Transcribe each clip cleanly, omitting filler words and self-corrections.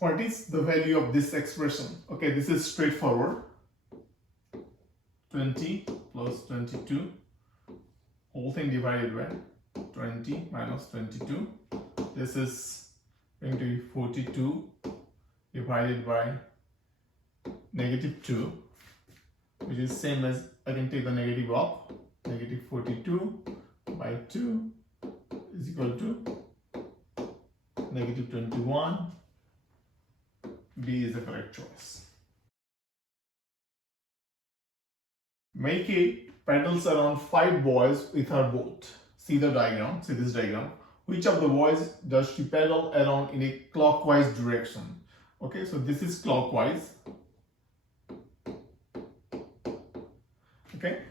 what is the value of this expression? Okay, this is straightforward. 20 plus 22, whole thing divided by 20 minus 22. This is going to be 42 divided by -2, which is same as, I can take the negative up, negative 42 by 2 is equal to negative 21. B is the correct choice. Meike paddles around 5 buoys with her boat. See the diagram, see this diagram. Which of the buoys does she paddle around in a clockwise direction? Okay, so this is clockwise. Okay,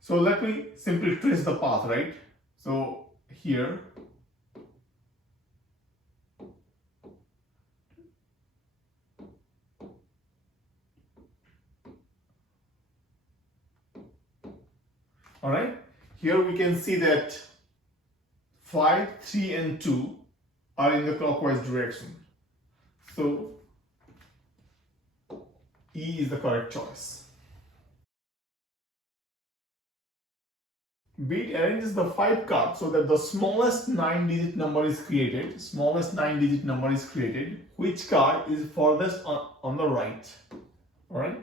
so let me simply trace the path, right? So here, all right, here we can see that 5, 3 and 2 are in the clockwise direction. So E is the correct choice. Beate arranges the 5 cards so that the smallest 9-digit number is created. Smallest 9-digit number is created. Which card is furthest on the right? All right.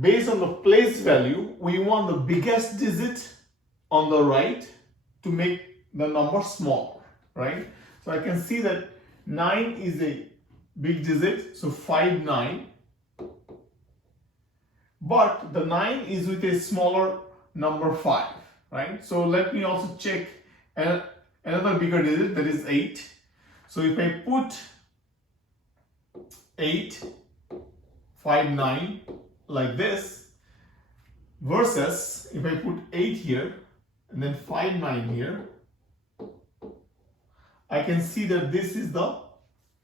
Based on the place value, we want the biggest digit on the right to make the number smaller, right? So I can see that 9 is a big digit, so 5, 9. But the 9 is with a smaller number 5, right? So let me also check another bigger digit, that is 8. So if I put 8, 5, 9 like this, versus if I put 8 here and then 5, 9 here, I can see that this is the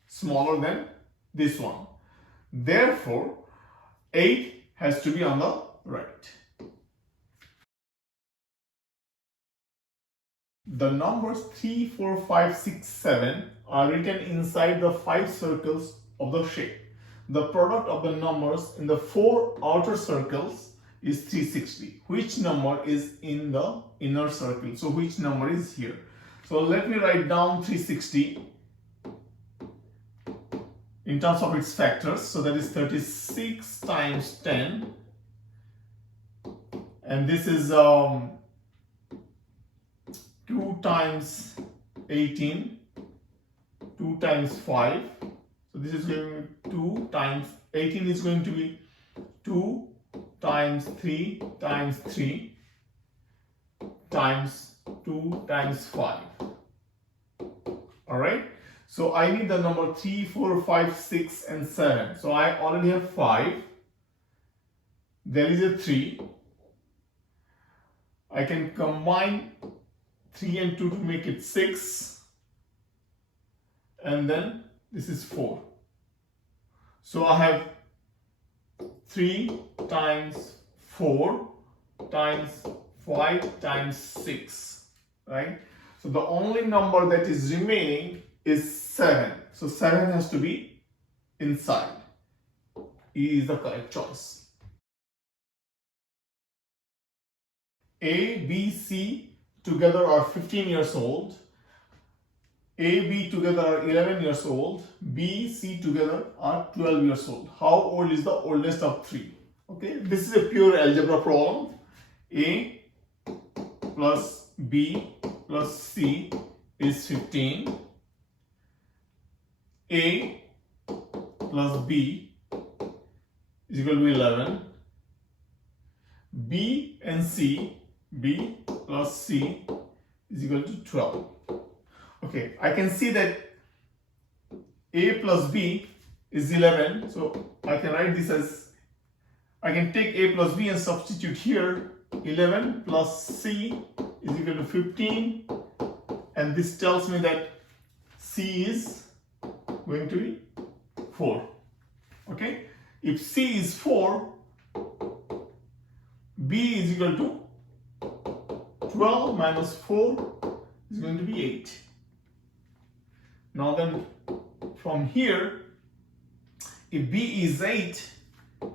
smaller than this one. Therefore, 8 has to be on the right. The numbers 3, 4, 5, 6, 7 are written inside the 5 circles of the shape. The product of the numbers in the 4 outer circles is 360. Which number is in the inner circle? So which number is here? So let me write down 360 in terms of its factors. So that is 36 times 10, and this is 2 times 18, 2 times 5. So this is going to be 2 times 18 is going to be 2 times 3 times 3 times 2 times 5. All right. So I need the number 3, 4, 5, 6 and 7. So I already have 5. There is a 3. I can combine 3 and 2 to make it 6. And then this is 4. So I have 3 times 4 times 5 times 6. Right? So the only number that is remaining is 7. So 7 has to be inside. E is the correct choice. A, B, C together are 15 years old. A, B together are 11 years old. B, C together are 12 years old. How old is the oldest of 3? Okay, this is a pure algebra problem. A plus B plus C is 15. A plus B is equal to 11. B and C, B plus C is equal to 12. Okay, I can see that A plus B is 11. So I can write this as, I can take A plus B and substitute here. 11 plus C is equal to 15. And this tells me that C is going to be 4. Okay, if C is 4, B is equal to 12 minus 4 is going to be 8. Now then, from here, if B is 8, A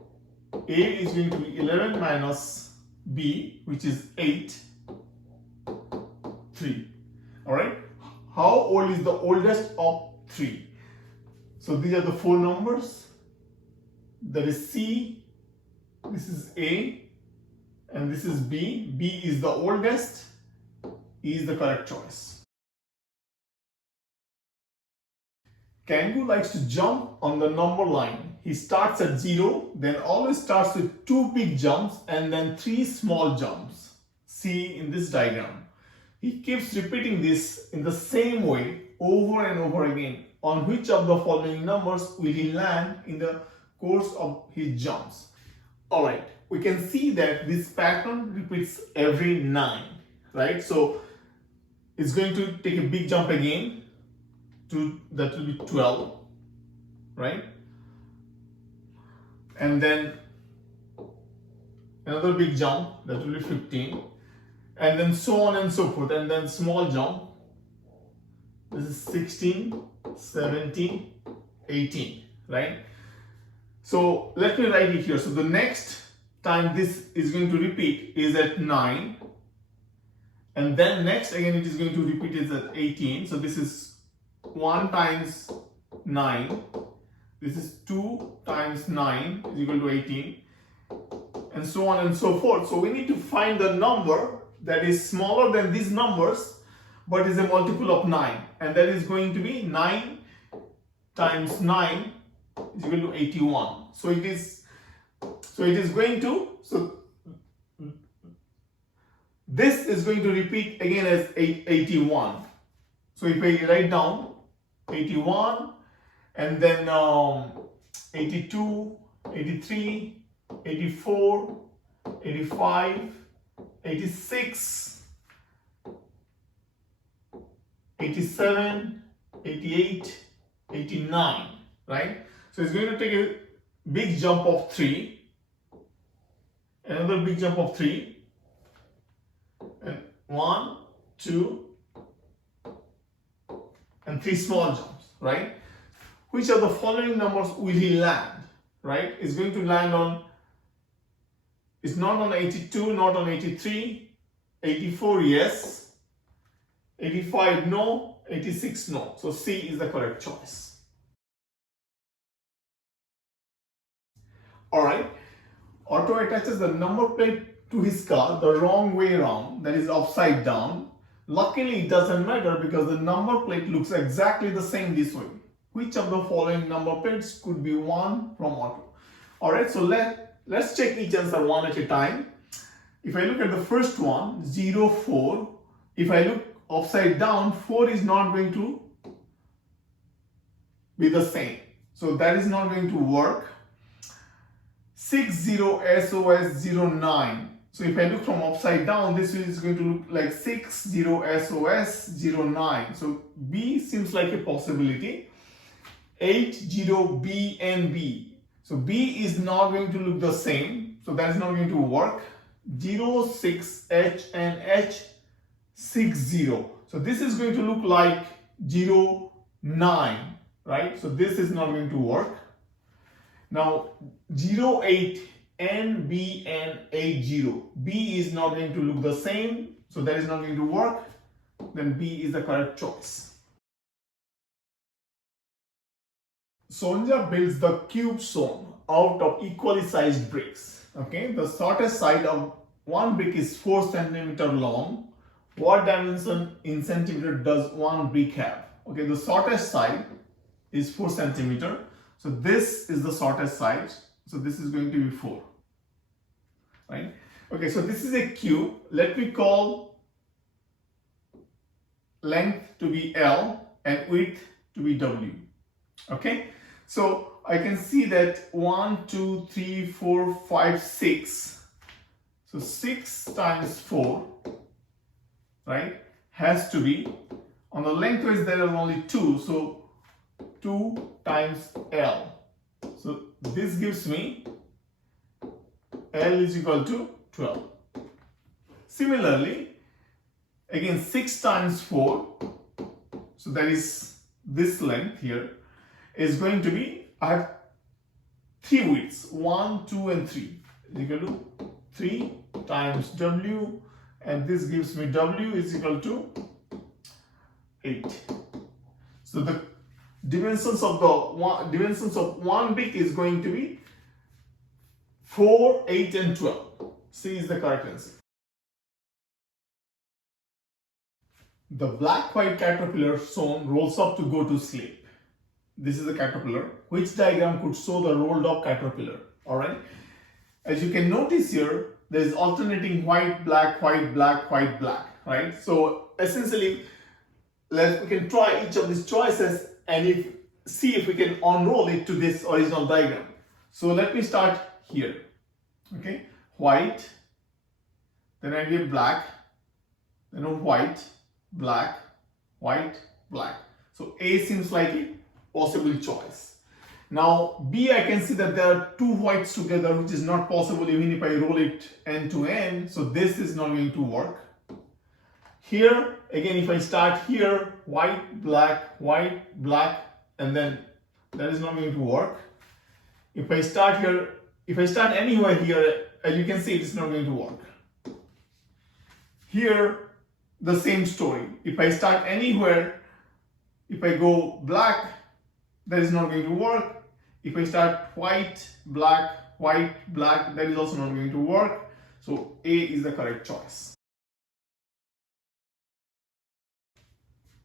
is going to be 11 minus B, which is 8, 3. Alright? How old is the oldest of 3? So these are the 4 numbers. That is C, this is A, and this is B. B is the oldest. E is the correct choice. Kangaroo likes to jump on the number line. He starts at 0, then always starts with 2 big jumps and then 3 small jumps. See in this diagram. He keeps repeating this in the same way over and over again. On which of the following numbers will he land in the course of his jumps? Alright, we can see that this pattern repeats every 9, right? So it's going to take a big jump again, that will be 12, right? And then another big jump, that will be 15, and then so on and so forth, and then small jump, this is 16, 17, 18, right? So let me write it here. So the next time this is going to repeat is at 9, and then next again it is going to repeat is at 18. So this is 1 times 9, this is 2 times 9 is equal to 18, and so on and so forth. So we need to find the number that is smaller than these numbers but is a multiple of 9, and that is going to be 9 times 9 is equal to 81. So it is going to, so this is going to repeat again as 81. So if I write down 81 and then 82, 83, 84, 85, 86, 87, 88, 89, right? So it's going to take a big jump of 3, another big jump of 3, and 1, 2, and 3 small jumps, right? Which of the following numbers will he land, right? It's going to land on, it's not on 82, not on 83, 84, yes, 85, no, 86, no. So C is the correct choice. Alright, Otto attaches the number plate to his car the wrong way around, that is upside down. Luckily it doesn't matter because the number plate looks exactly the same this way. Which of the following number plates could be one from Otto? Alright, so let's check each answer one at a time. If I look at the first one, 0, 4, if I look upside down, 4 is not going to be the same. So that is not going to work. 60 SOS 09. So if I look from upside down, this is going to look like 60 SOS 09. So B seems like a possibility. 80 BNB. So B is not going to look the same. So that is not going to work. 06 HNH 60. So this is going to look like 09, right? So this is not going to work. Now 08 NBN80. B is not going to look the same, so that is not going to work. Then B is the correct choice. Sonja builds the cube zone out of equally sized bricks. Okay, the shortest side of one brick is 4 cm long. What dimension in centimeter does one brick have? Okay, the shortest side is 4 cm. So this is the shortest side. So this is going to be 4. Right? Okay, so this is a cube. Let me call length to be L and width to be W. Okay, so I can see that 1, 2, 3, 4, 5, 6. So 6 times 4, right, has to be, on the lengthwise there are only 2, so 2 times L. So this gives me L is equal to 12. Similarly, again 6 times 4, so that is this length here is going to be, I have 3 widths, 1, 2 and 3 is equal to 3 times W, and this gives me W is equal to 8. So the dimensions of one beak is going to be 4, 8 and 12. C is the correct answer. The black-white caterpillar shown rolls up to go to sleep. This is a caterpillar. Which diagram could show the rolled up caterpillar? Alright. As you can notice here, there is alternating white, black, black, black. Right. So essentially, we can try each of these choices and see if we can unroll it to this original diagram. So let me start here. Okay. White. Then I give black. Then white. Black, white, black. So A seems like a possible choice. Now B, I can see that there are 2 whites together, which is not possible even if I roll it end to end. So this is not going to work. Here again, if I start here, white, black, and then that is not going to work. If I start here, if I start anywhere here, as you can see, it's not going to work. Here, the same story. If I start anywhere, if I go black, that is not going to work. If I start white, black, that is also not going to work. So A is the correct choice.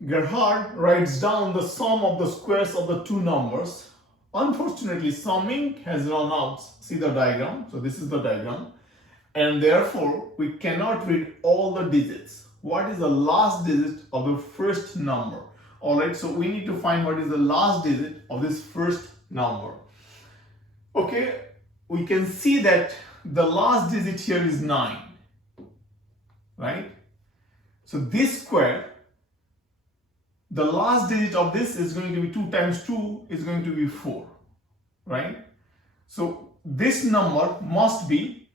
Gerhard writes down the sum of the squares of the 2 numbers. Unfortunately, summing has run out. See the diagram. So this is the diagram. And therefore, we cannot read all the digits. What is the last digit of the first number? Alright, so we need to find what is the last digit of this first number. Okay, we can see that the last digit here is 9. Right? So this square, the last digit of this is going to be 2 times 2 is going to be 4. Right? So this number must be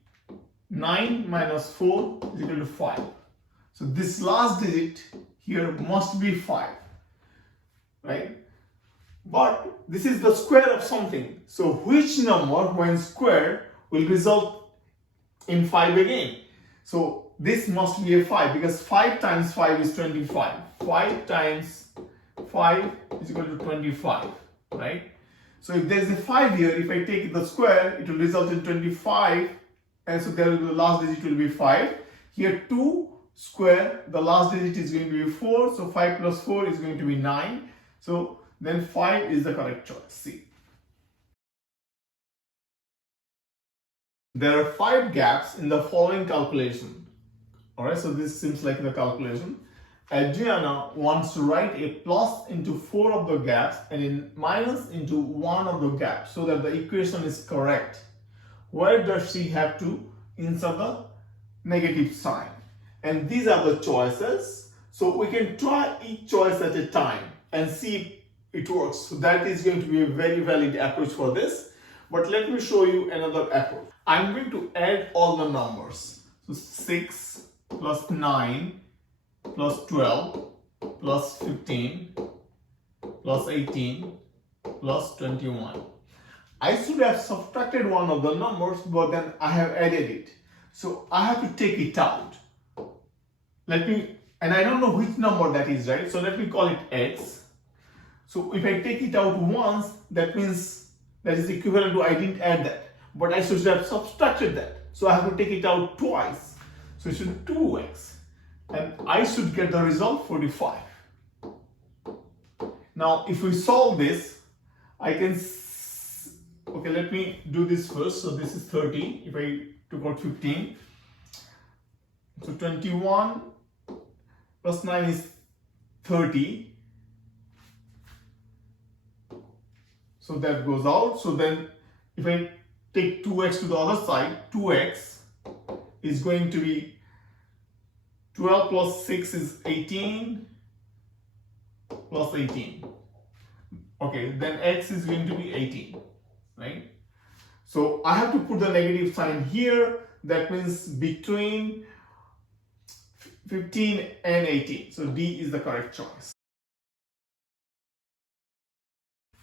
9 minus 4 is equal to 5. So this last digit here must be 5, right? But this is the square of something. So which number when squared will result in 5 again? So this must be a 5 because 5 times 5 is 25. 5 times 5 is equal to 25, right? So if there is a 5 here, if I take the square, it will result in 25, and so there will be the last digit will be 5. Here 2 square, the last digit is going to be 4, so 5 plus 4 is going to be 9. So then 5 is the correct choice, C. There are 5 gaps in the following calculation. Alright, so this seems like the calculation. Adriana wants to write a plus into 4 of the gaps and a minus into 1 of the gaps so that the equation is correct. Where does she have to insert the negative sign? And these are the choices. So we can try each choice at a time and see if it works. So that is going to be a very valid approach for this. But let me show you another approach. I'm going to add all the numbers. So 6 plus 9 plus 12 plus 15 plus 18 plus 21. I should have subtracted one of the numbers, but then I have added it. So I have to take it out. And I don't know which number that is, right? So let me call it X. So if I take it out once, that means that is equivalent to I didn't add that. But I should have subtracted that. So I have to take it out twice. So it should be 2x. And I should get the result 45. Now if we solve this, I can, okay, let me do this first. So this is 30. If I took out 15. So 21 plus 9 is 30. So that goes out. So then if I take 2x to the other side, 2x is going to be 12 plus 6 is 18 plus 18. Okay, then x is going to be 18, right? So I have to put the negative sign here. That means between 15 and 18. So D is the correct choice.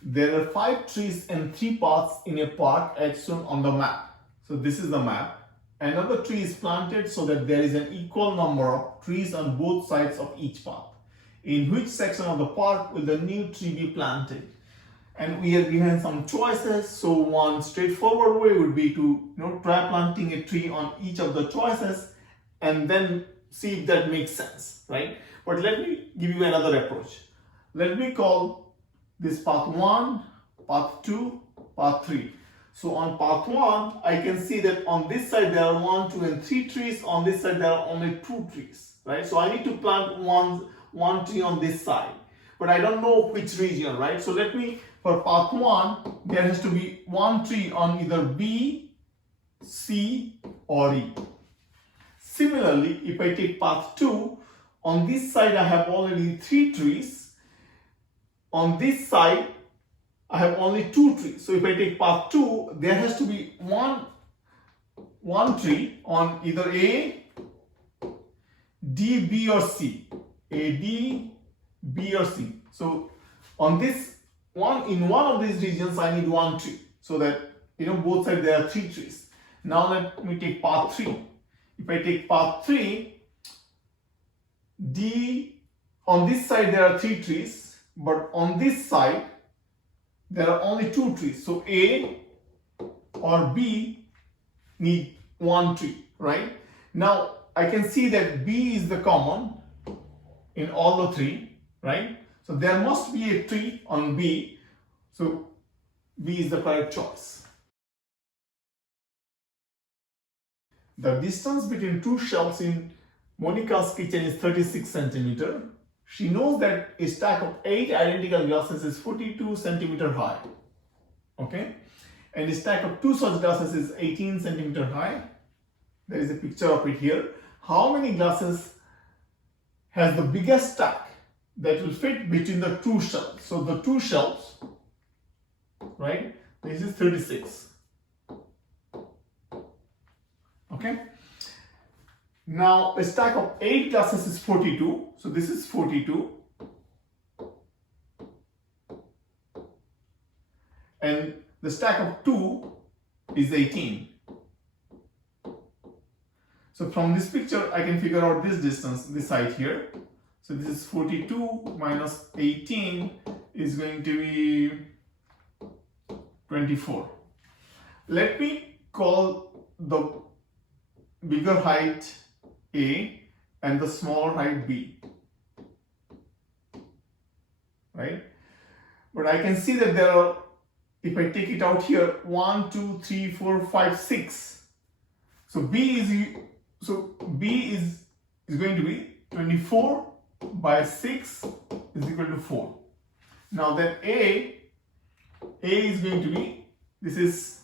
there are 5 trees and 3 paths in a park as shown on the map. So this is the map. Another tree is planted so that there is an equal number of trees on both sides of each path. In which section of the park will the new tree be planted? And we are given some choices. So one straightforward way would be to try planting a tree on each of the choices and then see if that makes sense, right? But let me give you another approach. Let me call this path 1, path 2, path 3. So on path 1, I can see that on this side there are 1, 2 and 3 trees. On this side there are only 2 trees, right? So I need to plant one tree on this side, but I don't know which region, right? So let me, for path 1, there has to be 1 tree on either B, C or E. Similarly, if I take path 2, on this side I have already 3 trees. On this side I have only 2 trees. So if I take path 2, there has to be one tree on either A, D, B or C. A, D, B or C. So on this one, in one of these regions I need 1 tree, so that both sides there are 3 trees. Now let me take path 3. If I take path 3, D, on this side there are 3 trees, but on this side there are only 2 trees. So A or B need 1 tree, right? Now I can see that B is the common in all the 3, right? So there must be a tree on B. So B is the correct choice. The distance between 2 shelves in Monika's kitchen is 36 centimeter. She knows that a stack of 8 identical glasses is 42 centimeter high. Okay? And a stack of 2 such glasses is 18 centimeter high. There is a picture of it here. How many glasses has the biggest stack that will fit between the 2 shelves? So the 2 shelves, right? This is 36. Okay? Now a stack of 8 glasses is 42. So this is 42. And the stack of 2 is 18. So from this picture I can figure out this distance, this side here. So this is 42 minus 18 is going to be 24. Let me call the bigger height A and the smaller height B, right? But I can see that there are, if I take it out here, 1, 2, 3, 4, 5, 6. So B is going to be 24 by 6 is equal to 4. Now then A is going to be, this is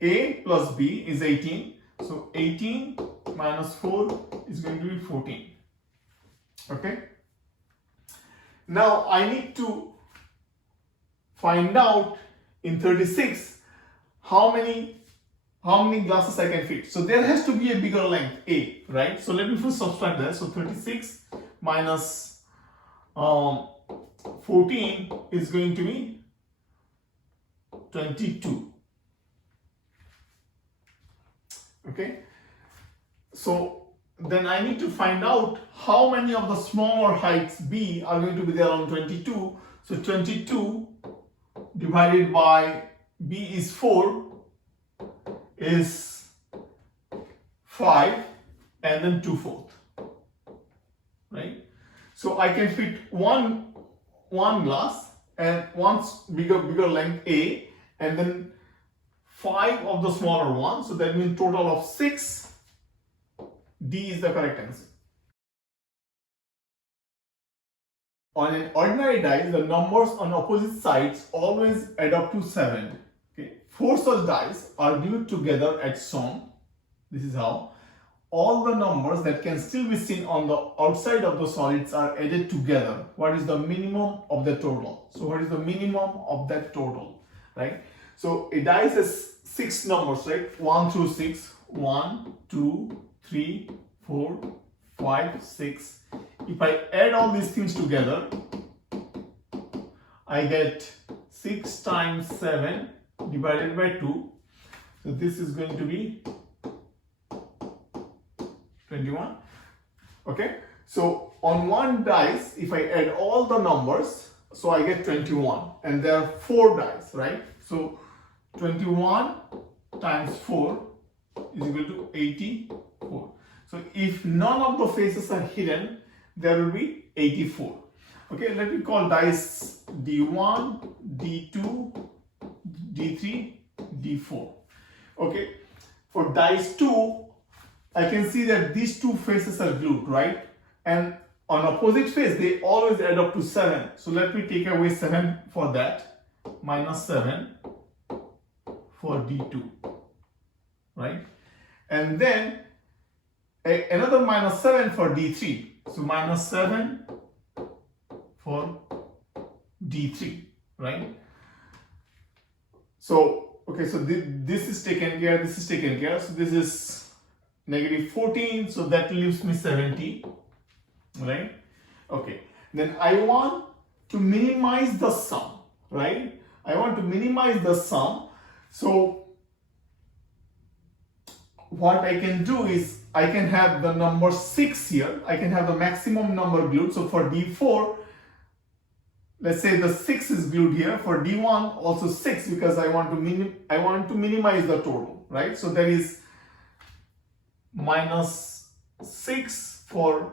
A plus B is 18. So 18 minus 4 is going to be 14. Okay. Now I need to find out in 36 how many glasses I can fit. So there has to be a bigger length A, right? So let me first subtract that. So 36 minus 14 is going to be 22. Okay, so then I need to find out how many of the smaller heights B are going to be there on 22. So 22 divided by B is 4 is 5 and then 2/4, right? So I can fit one glass and one bigger length A and then 5 of the smaller ones, so that means total of 6. D is the correct answer. On an ordinary die, the numbers on opposite sides always add up to 7. Okay. 4 such dice are glued together at shown. This is how. All the numbers that can still be seen on the outside of the solids are added together. What is the minimum of the total? So what is the minimum of that total, right? So a dice has 6 numbers, right? 1 through 6. 1, 2, 3, 4, 5, 6. If I add all these things together, I get 6 times 7 divided by 2. So this is going to be 21. Okay, so on one dice, if I add all the numbers, so I get 21, and there are 4 dice, right? So 21 times 4 is equal to 84. So if none of the faces are hidden, there will be 84. Okay, let me call dice D1, D2, D3, D4. Okay, for dice 2, I can see that these 2 faces are glued, right? And on opposite face, they always add up to 7. So let me take away 7 for that. Minus 7 for D2, right? And then another minus 7 for D3. So minus 7 for D3, right? So, okay, so this is taken care, this is taken care. So this is negative 14, so that leaves me 70, right? Okay, then I want to minimize the sum, right? I want to minimize the sum. So what I can do is I can have the number 6 here. I can have the maximum number glued. So for D4, let's say the 6 is glued here. For D1 also 6, because I want to minimize the total, right? So there is minus 6 for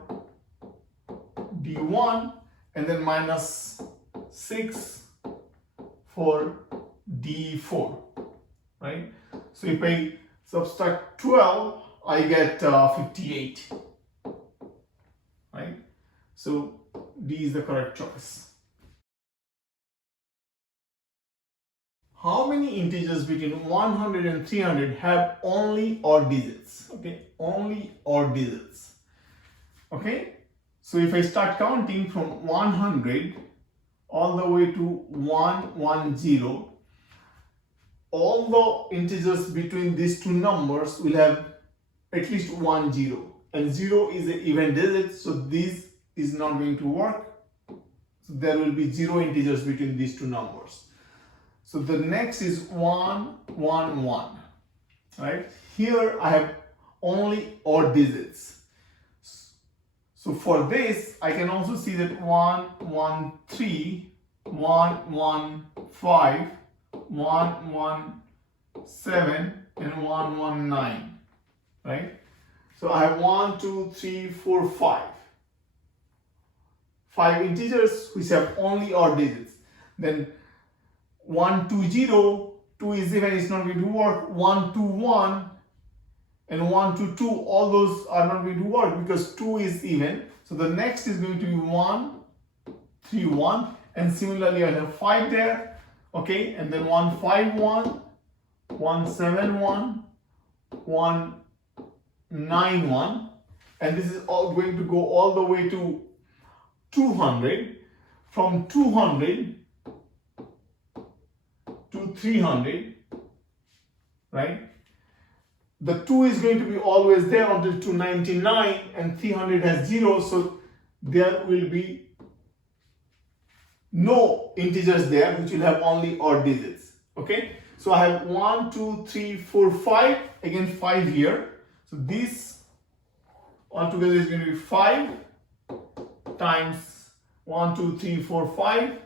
D1 and then minus 6 for D4, right? So if I subtract 12, I get 58, right? So D is the correct choice. How many integers between 100 and 300 have only odd digits? Okay, only odd digits. Okay, so if I start counting from 100 all the way to 110, all the integers between these two numbers will have at least 1 0, and 0 is an even digit, so this is not going to work. So there will be 0 integers between these two numbers. So the next is 1 1 1, right? Here I have only odd digits. So for this I can also see that 1 1 3, 1 1 5, 1 1 7 and 1 1 9, right? So I have 1 2 3 4 5 integers which have only odd digits. Then 1 2 0, 2 is even, it's not going to work. 1 2 1 and 1 2 2, all those are not going to work because 2 is even. So the next is going to be 1 3 1, and similarly I have 5 there. Okay, and then 1 5 1, 1 7 1, 1 9 1, and this is all going to go all the way to 200. From 200 to 300, right? The 2 is going to be always there until 299, and 300 has 0, so there will be no integers there which will have only odd digits. Okay, so I have 1 2 3 4 5, again 5 here. So this altogether is going to be 5 times 1 2 3 4 5.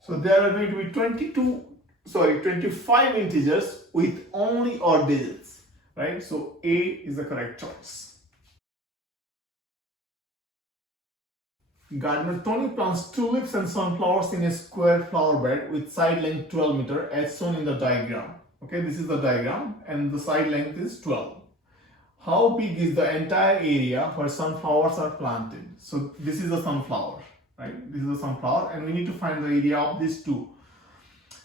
So there are going to be 25 integers with only odd digits, right? So A is the correct choice. Gardener Toni plants tulips and sunflowers in a square flower bed with side length 12 meter as shown in the diagram. Okay, this is the diagram and the side length is 12. How big is the entire area where sunflowers are planted? So this is the sunflower, right? This is the sunflower, and we need to find the area of these two.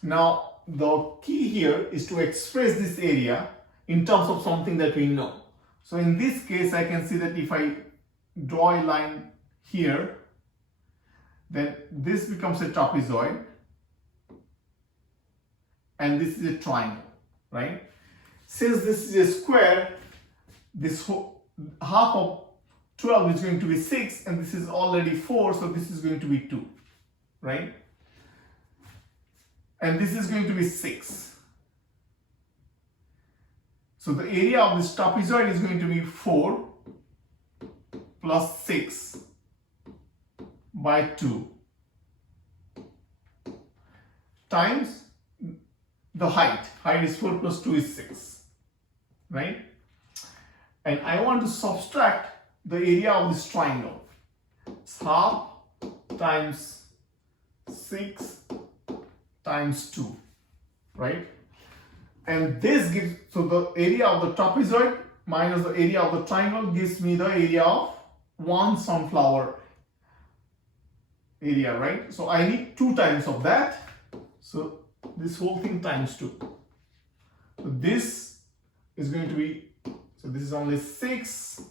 Now the key here is to express this area in terms of something that we know. So in this case I can see that if I draw a line here, then this becomes a trapezoid and this is a triangle, right? Since this is a square, this half of 12 is going to be 6, and this is already 4, so this is going to be 2, right? And this is going to be 6. So the area of this trapezoid is going to be 4 plus 6 by 2 times the height. Height is 4 plus 2 is 6, right? And I want to subtract the area of this triangle. It's half times 6 times 2, right? And this gives, so the area of the trapezoid minus the area of the triangle gives me the area of one sunflower area, right? So I need 2 times of that. So this whole thing times 2. So this is going to be, so this is only 6,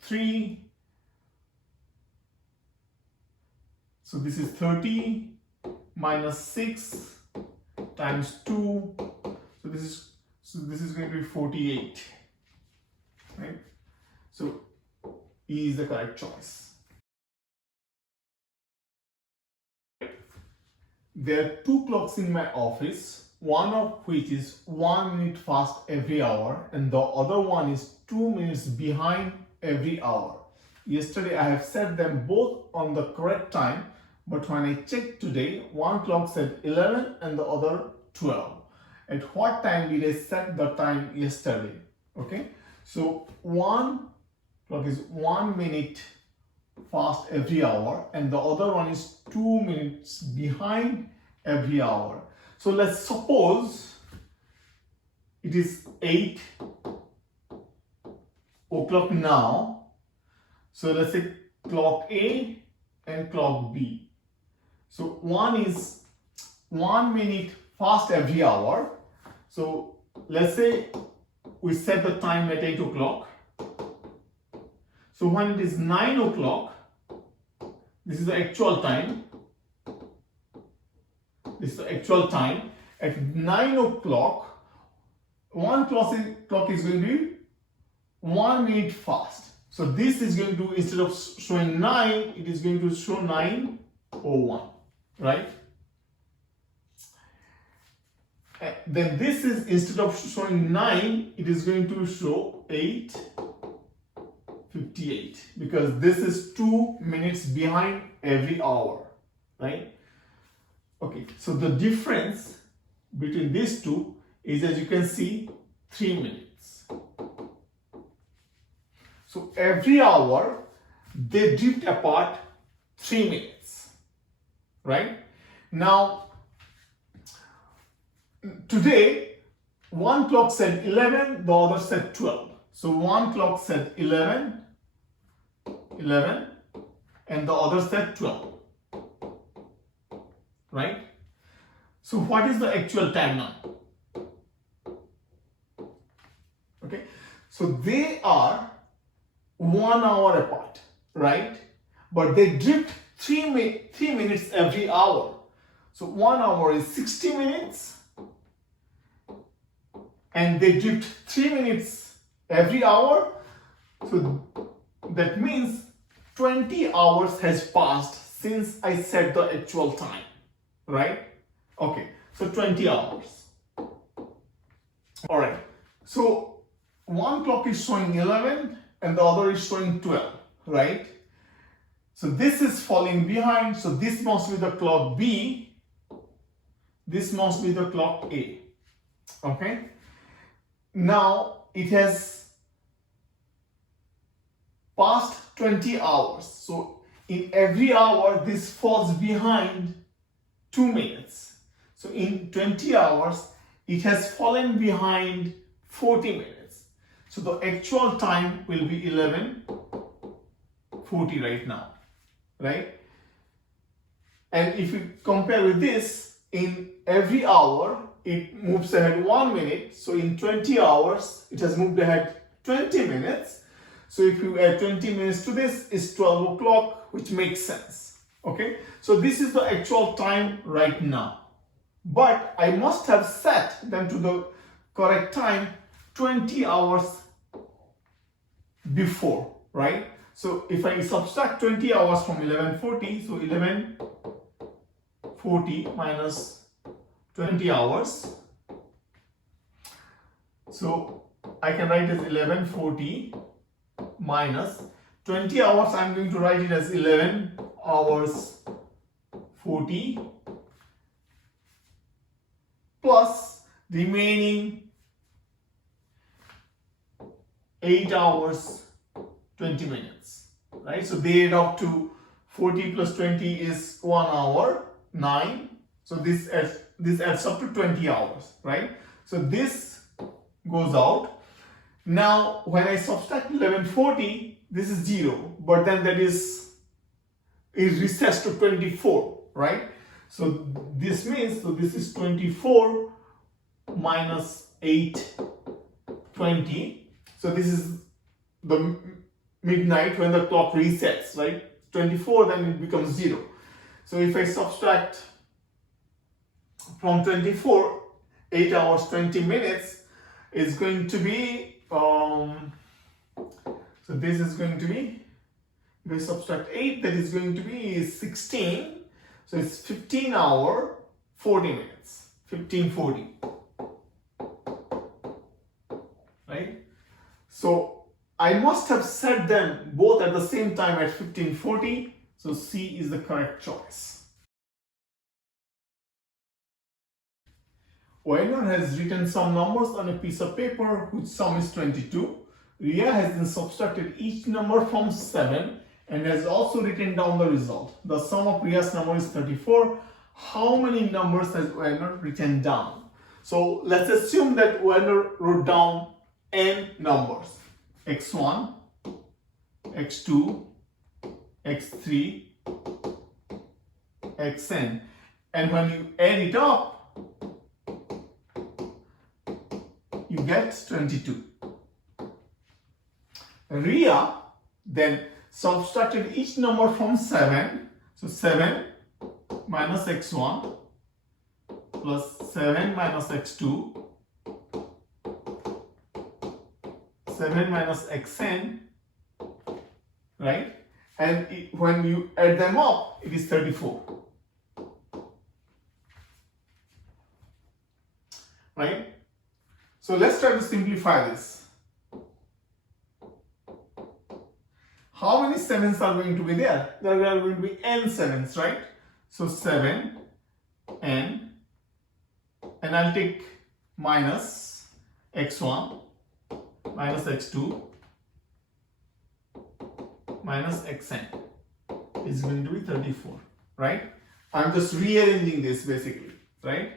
3, so this is 30 minus 6 times 2, so this is going to be 48, right? So E is the correct choice. There are 2 clocks in my office, one of which is 1 minute fast every hour and the other one is 2 minutes behind every hour. Yesterday I have set them both on the correct time, but when I checked today, one clock said 11 and the other 12. At what time did I set the time yesterday? Okay, so one clock is 1 minute fast every hour and the other one is 2 minutes behind every hour. So let's suppose it is 8 o'clock now. So let's say clock A and clock B. So one is 1 minute fast every hour. So let's say we set the time at 8 o'clock. So when it is 9 o'clock, this is the actual time. This is the actual time. At 9 o'clock, one clock is going to be 1 minute fast. So this is going to, instead of showing 9, it is going to show 9:01, right? Then this is, instead of showing 9, it is going to show 8:58 because this is 2 minutes behind every hour, right? Okay, so the difference between these two is, as you can see, 3 minutes. So every hour they drift apart 3 minutes, right? Now today one clock said 11, the other said 12. So one clock said 11 and the other said 12, right? So what is the actual time now? Okay, so they are 1 hour apart, right? But they drift 3 minutes every hour. So 1 hour is 60 minutes and they drift 3 minutes every hour. So that means 20 hours has passed since I set the actual time, right? Okay, so 20 hours. All right, so one clock is showing 11 and the other is showing 12, right? So this is falling behind, so this must be the clock B, this must be the clock A, okay? Now it has passed 20 hours, so in every hour this falls behind 2 minutes. So in 20 hours it has fallen behind 40 minutes. So the actual time will be 11:40 right now, right? And if you compare with this, in every hour it moves ahead 1 minute. So in 20 hours it has moved ahead 20 minutes. So if you add 20 minutes to this, it's 12 o'clock, which makes sense. Okay, so this is the actual time right now. But I must have set them to the correct time 20 hours before, right? So if I subtract 20 hours from 11:40, so 11 40 minus 20 hours. So I can write as 1140 minus 20 hours. I'm going to write it as 11 hours 40 plus remaining 8 hours 20 minutes, right? So they add up to 40 plus 20 is 1 hour 9. So this adds up to 20 hours, right? So this goes out. Now when I subtract 1140, this is 0, but then that is recessed to 24, right? So this means, so this is 24 minus 820. So this is the midnight when the clock resets, right? 24, then it becomes 0. So if I subtract from 24, 8 hours 20 minutes is going to be, so this is going to be, if I subtract 8, that is going to be 16. So it's 15 hour 40 minutes, 1540, right? So I must have set them both at the same time at 1540. So C is the correct choice. Werner has written some numbers on a piece of paper whose sum is 22. Ria has then subtracted each number from 7 and has also written down the result. The sum of Ria's number is 34. How many numbers has Werner written down? So let's assume that Werner wrote down n numbers. x1, x2, x3, xn. And when you add it up, you get 22. Ria then subtracted each number from 7. So 7 minus x1 plus 7 minus x2, 7 minus xn, right? And when you add them up, it is 34. Right? So let's try to simplify this. How many 7s are going to be there? There are going to be n 7s, right? So 7 n, and I'll take minus x1 minus x2 minus xn is going to be 34, right? I'm just rearranging this basically, right?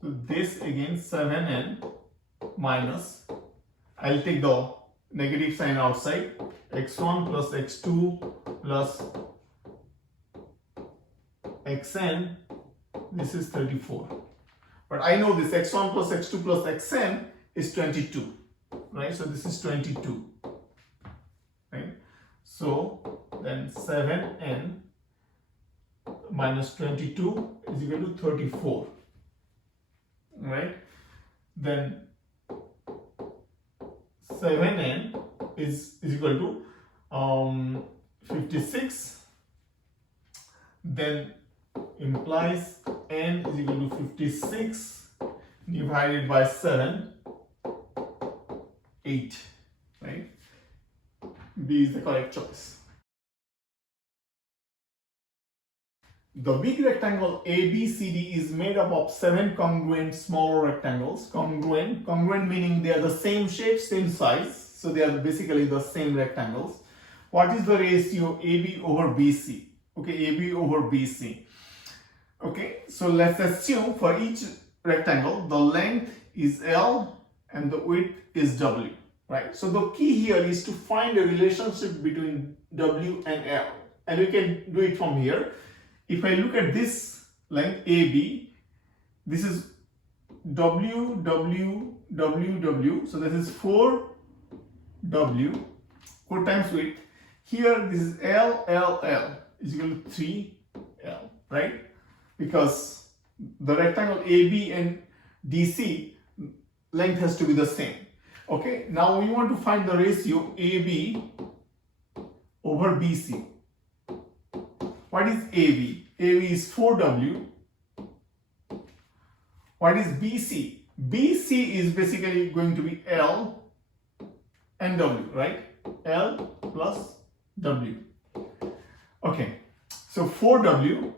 So this again 7n minus, I'll take the negative sign outside, x1 plus x2 plus xn, this is 34. But I know this x1 plus x2 plus xn is 22, right? So this is 22, right? So then 7n minus 22 is equal to 34, right? Then 7n is equal to 56, then implies n is equal to 56 divided by 7, 8, right? B is the correct choice. The big rectangle ABCD is made up of 7 congruent smaller rectangles. Congruent meaning they are the same shape, same size, so they are basically the same rectangles. What is the ratio AB over BC? Okay, AB over BC. Okay, so let's assume for each rectangle the length is L and the width is W, right? So the key here is to find a relationship between W and L, and we can do it from here. If I look at this length AB, this is W, W, W, W. So this is 4W, 4 times width. Here this is L, L, L is equal to 3L, right? Because the rectangle AB and DC length has to be the same. Okay, now we want to find the ratio AB over BC. What is AB? AV is 4W. What is BC? BC is basically going to be L and W, right? L plus W. Okay, so 4W.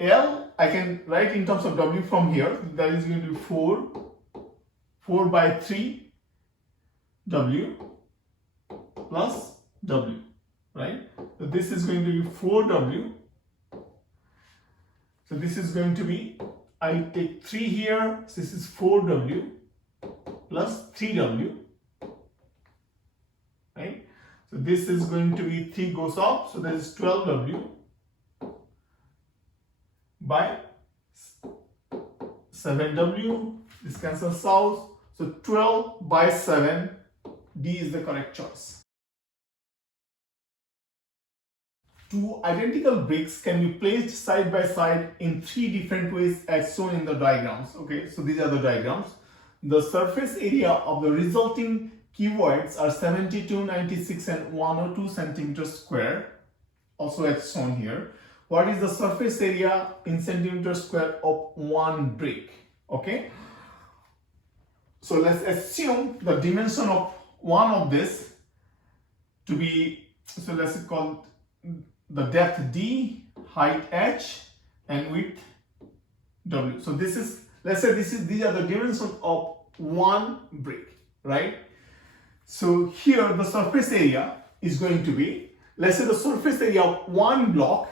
L I can write in terms of W from here. That is going to be 4 by 3 W plus W, right? So this is going to be 4W. So this is going to be, I take 3 here, so this is 4W plus 3W, right? So this is going to be 3 goes up, so that is 12W by 7W, this cancels out, so 12 by 7, D is the correct choice. Two identical bricks can be placed side by side in 3 different ways as shown in the diagrams. Okay, so these are the diagrams. The surface area of the resulting cuboids are 72, 96 and 102 centimeters square, also as shown here. What is the surface area in centimeters square of one brick? Okay, so let's assume the dimension of one of this to be, so let's call the depth D, height H and width W. So this is, let's say these are the dimensions of one brick, right? So here the surface area is going to be, let's say the surface area of one block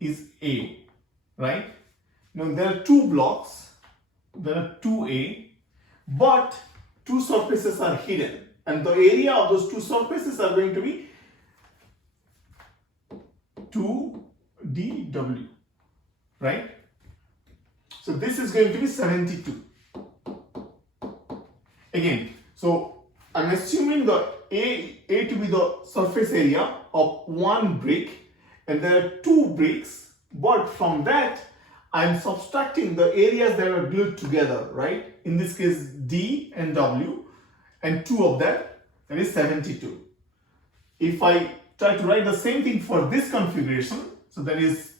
is A, right? Now there are 2 blocks, there are 2A, but 2 surfaces are hidden and the area of those 2 surfaces are going to be 2dW, right? So this is going to be 72. Again, so I'm assuming the A to be the surface area of one brick and there are 2 bricks, but from that I'm subtracting the areas that are glued together, right? In this case D and W, and 2 of that is 72. If I try to write the same thing for this configuration, so that is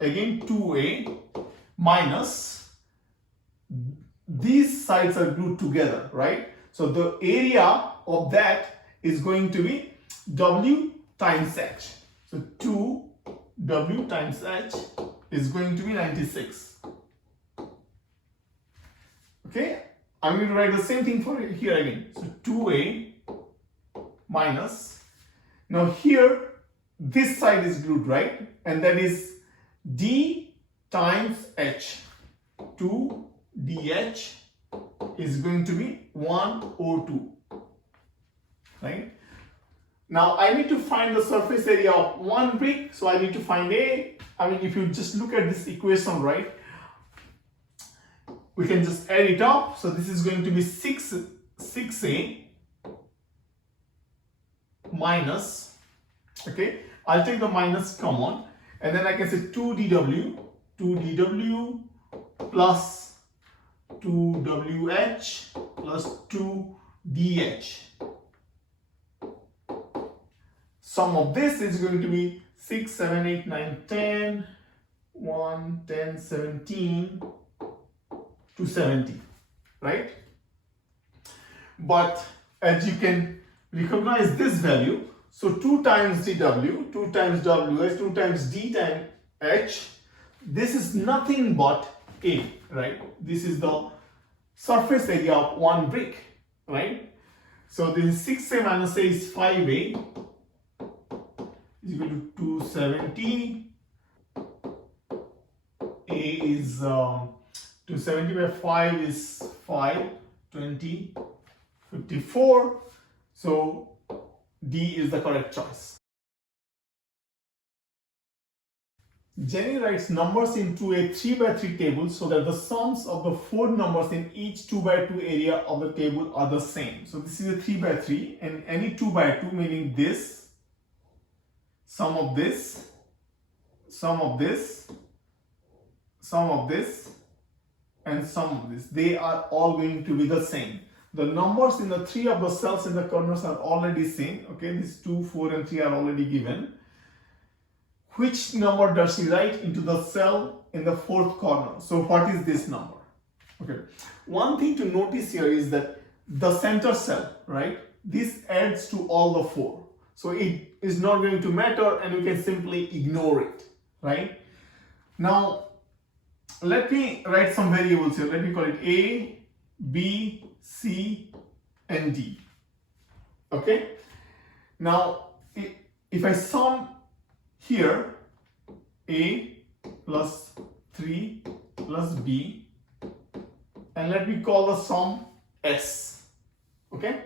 again 2A minus, these sides are glued together, right? So the area of that is going to be W times H. So 2W times H is going to be 96. Okay, I'm going to write the same thing for here again. So 2A minus, now here this side is glued, right? And that is D times H. 2DH is going to be 102, right? Now I need to find the surface area of one brick, so I need to find A. I mean, if you just look at this equation, right, we can just add it up. So this is going to be 6A minus, okay, I'll take the minus common, and then I can say 2dW plus 2WH plus 2DH. Sum of this is going to be 6, 7, 8, 9, 10, 1, 10, 17 to 70, right? But as you can recognize this value, so 2 times dW, 2 times WH, 2 times D times H, this is nothing but A, right? This is the surface area of one brick, right? So this is 6A minus A is 5A is equal to 270. A is 270 by 5 is 5, 20, 54. So D is the correct choice. Jenny writes numbers into a 3 by 3 table so that the sums of the 4 numbers in each 2 by 2 area of the table are the same. So this is a 3 by 3 and any 2 by 2 meaning this, sum of this, sum of this, sum of this and sum of this. They are all going to be the same. The numbers in the 3 of the cells in the corners are already same. Okay, these 2, 4 and 3 are already given. which number does she write into the cell in the fourth corner? So what is this number? Okay, one thing to notice here is that the center cell, right? This adds to all the four. So it is not going to matter and we can simply ignore it, right? Now, let me write some variables here. Let me call it A, B, C, and D. Okay? Now, if I sum here, A plus 3 plus B, and let me call the sum S. Okay?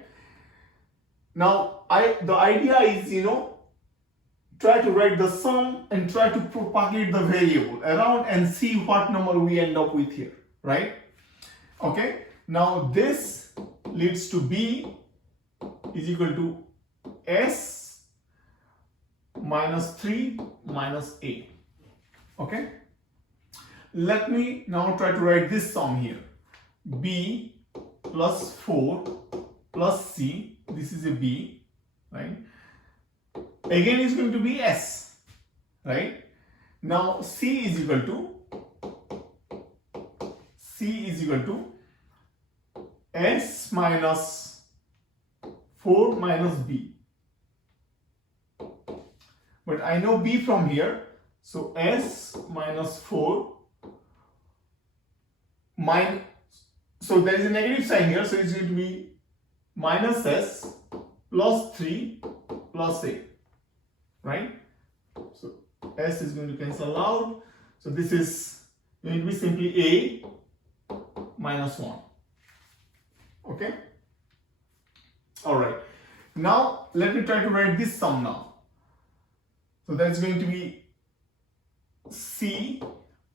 Now, the idea is, try to write the sum and try to propagate the variable around and see what number we end up with here, right? Okay, now this leads to B is equal to S minus 3 minus A. Okay, let me now try to write this sum here. B plus 4 plus C, this is a B, right? Again is going to be S, right? Now C is equal to S minus 4 minus B. But I know B from here, so S minus 4 minus, so there is a negative sign here, so it's going to be minus S plus 3 plus A. Right? So S is going to cancel out. So this is going to be simply A minus 1. Okay? Alright. Now let me try to write this sum now. So that's going to be C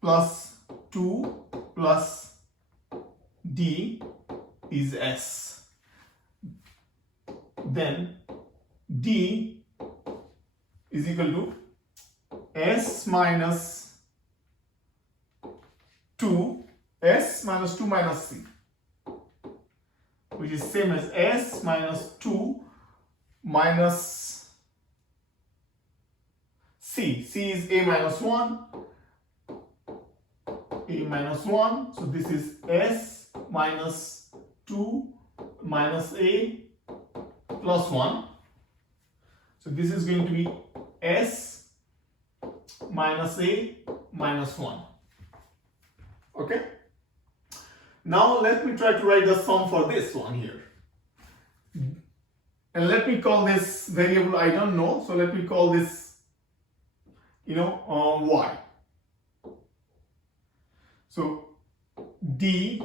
plus 2 plus D is S. Then D is equal to S minus 2 minus C, which is same as S minus 2 minus C. C is A minus 1, so this is S minus 2 minus A plus 1. So this is going to be S minus A minus 1. Okay? Now let me try to write the sum for this one here. And let me call this variable I don't know. So let me call this, Y. So D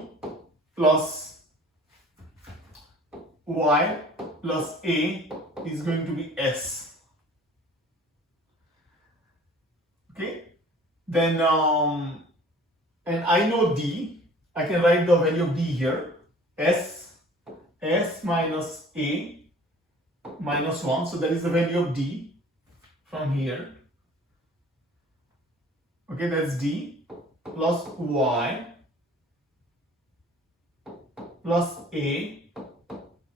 plus Y plus A is going to be S. Okay, then and I know D, I can write the value of D here, S minus A minus 1, so that is the value of D from here. Okay, that's D plus Y plus A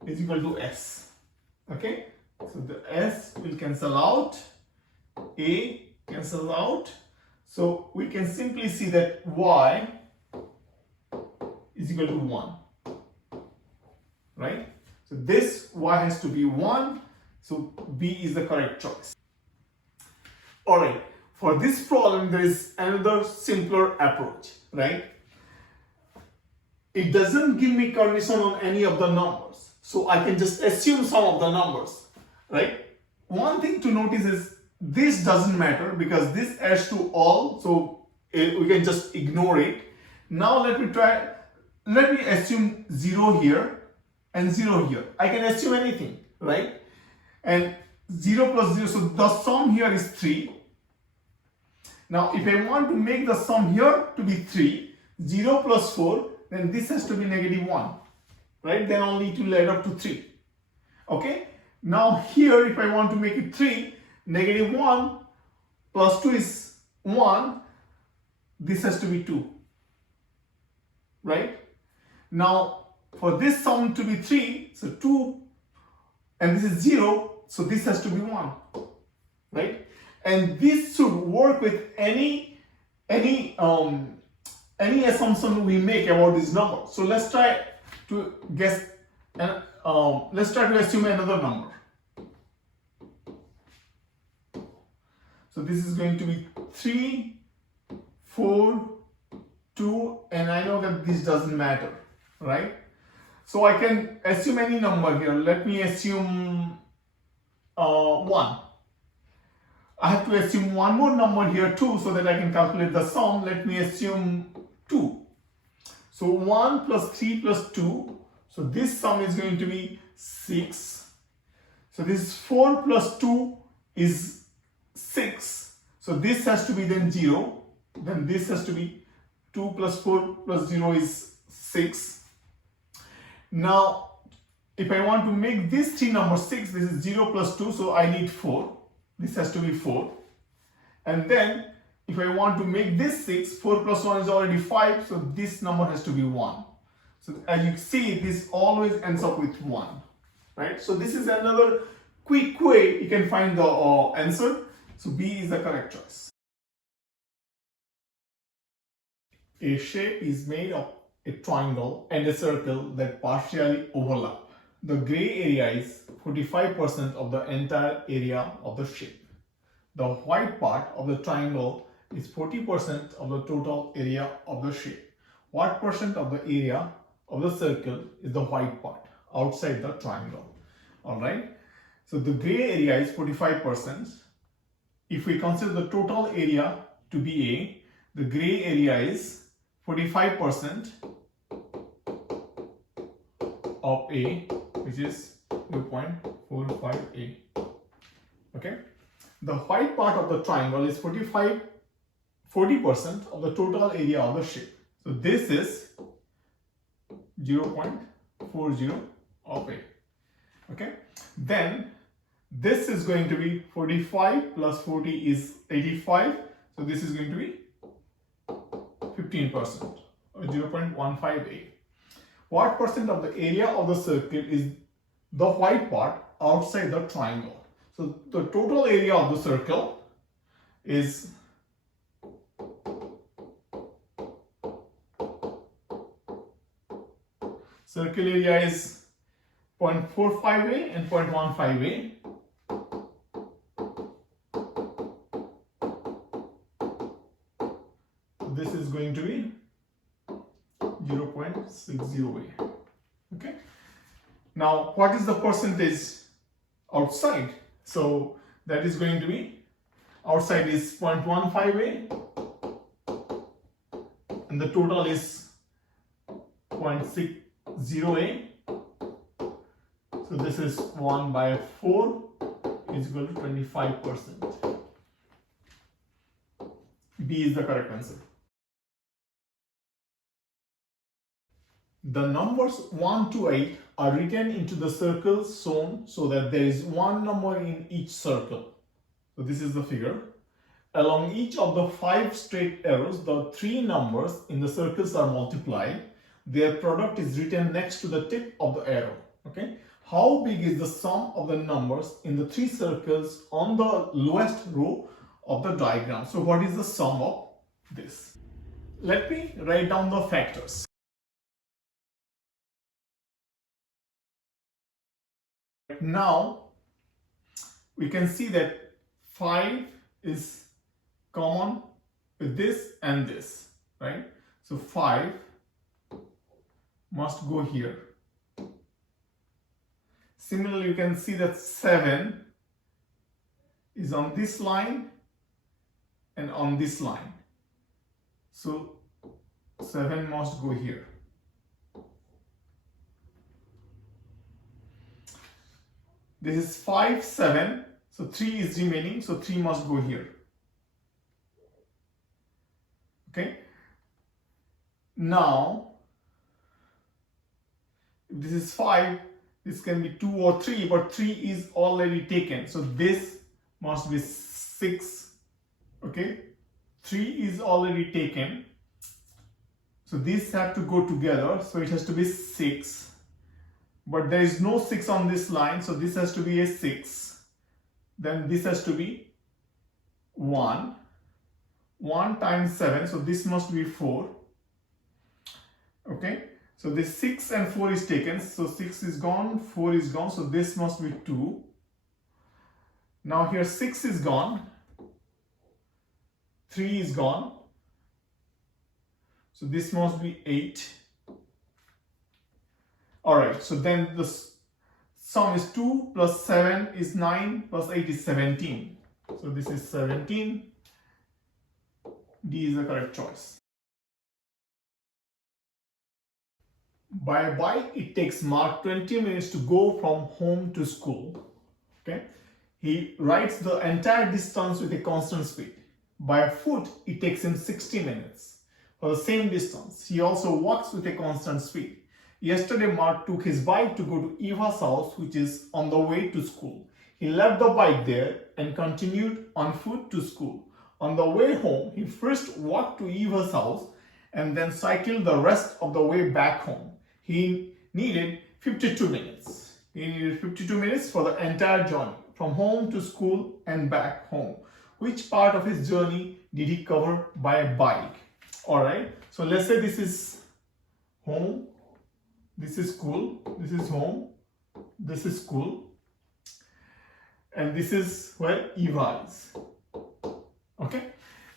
is equal to S. Okay, so the S will cancel out, A cancels out, so we can simply see that Y is equal to 1, right? So this Y has to be 1, so B is the correct choice. Alright, for this problem there is another simpler approach, right? It doesn't give me condition on any of the numbers, so I can just assume some of the numbers, right? One thing to notice is this doesn't matter because this adds to all, so we can just ignore it. Now let me assume 0 here and 0 here. I can assume anything, right? And 0 plus 0, so the sum here is 3. Now if I want to make the sum here to be 3, 0 plus 4, then this has to be negative 1, right? Then only it will add up to 3. Okay? Now here if I want to make it 3, negative 1 plus 2 is 1, this has to be 2, right? Now for this sum to be 3, so 2 and this is 0, so this has to be 1, right? And this should work with any assumption we make about this number. So let's try to guess and let's try to assume another number. So this is going to be 3, 4, 2, and I know that this doesn't matter, right? So I can assume any number here. Let me assume 1. I have to assume one more number here too, so that I can calculate the sum. Let me assume 2. So 1 plus 3 plus 2. So this sum is going to be 6. So this 4 plus 2 is 6. So this has to be then 0. Then this has to be 2 plus 4 plus 0 is 6. Now, if I want to make this 3 number 6, this is 0 plus 2, so I need 4. This has to be 4. And then, if I want to make this 6, 4 plus 1 is already 5, so this number has to be 1. So as you see, this always ends up with 1, right? So this is another quick way you can find the answer. So B is the correct choice. A shape is made of a triangle and a circle that partially overlap. The gray area is 45% of the entire area of the shape. The white part of the triangle is 40% of the total area of the shape. What percent of the area of the circle is the white part outside the triangle? Alright, so the gray area is 45%. If we consider the total area to be A, the gray area is 45% of A, which is 2.45A. Okay, the white part of the triangle is 40% of the total area of the shape. So this is 0.40 of A. Okay, then this is going to be 45 plus 40 is 85. So this is going to be 15% or 0.15A. What percent of the area of the circle is the white part outside the triangle? So the total area of the circle is circle area is 0.45A and 0.15A. This is going to be 0.60A. Okay. Now, what is the percentage outside? So that is going to be, outside is 0.15A and the total is 0.60A. So this is 1 by 4 is equal to 25%. B is the correct answer. The numbers 1 to 8 are written into the circles shown so that there is one number in each circle. So this is the figure. Along each of the 5 straight arrows, the 3 numbers in the circles are multiplied. Their product is written next to the tip of the arrow. Okay. How big is the sum of the numbers in the 3 circles on the lowest row of the diagram? So what is the sum of this? Let me write down the factors. Now we can see that 5 is common with this and this, right? So 5 must go here. Similarly, you can see that 7 is on this line and on this line. So 7 must go here. This is 5, 7. So 3 is remaining. So 3 must go here. Okay. Now, if this is 5, this can be 2 or 3, but 3 is already taken. So this must be 6. Okay. 3 is already taken. So these have to go together. So it has to be 6. But there is no 6 on this line. So this has to be a 6. Then this has to be 1. 1 times 7, so this must be 4. Okay, so this 6 and 4 is taken, so 6 is gone, 4 is gone, so this must be 2. Now here 6 is gone, 3 is gone, so this must be 8. Alright, so then the sum is 2 plus 7 is 9 plus 8 is 17. So this is 17. D is the correct choice. By bike, it takes Marc 20 minutes to go from home to school. Okay, he rides the entire distance with a constant speed. By foot, it takes him 60 minutes for the same distance. He also walks with a constant speed. Yesterday, Marc took his bike to go to Eva's house, which is on the way to school. He left the bike there and continued on foot to school. On the way home, he first walked to Eva's house and then cycled the rest of the way back home. He needed 52 minutes. He needed 52 minutes for the entire journey, from home to school and back home. Which part of his journey did he cover by bike? Alright, so let's say this is home, this is school, this is home, this is school, and this is where Eva is. Okay,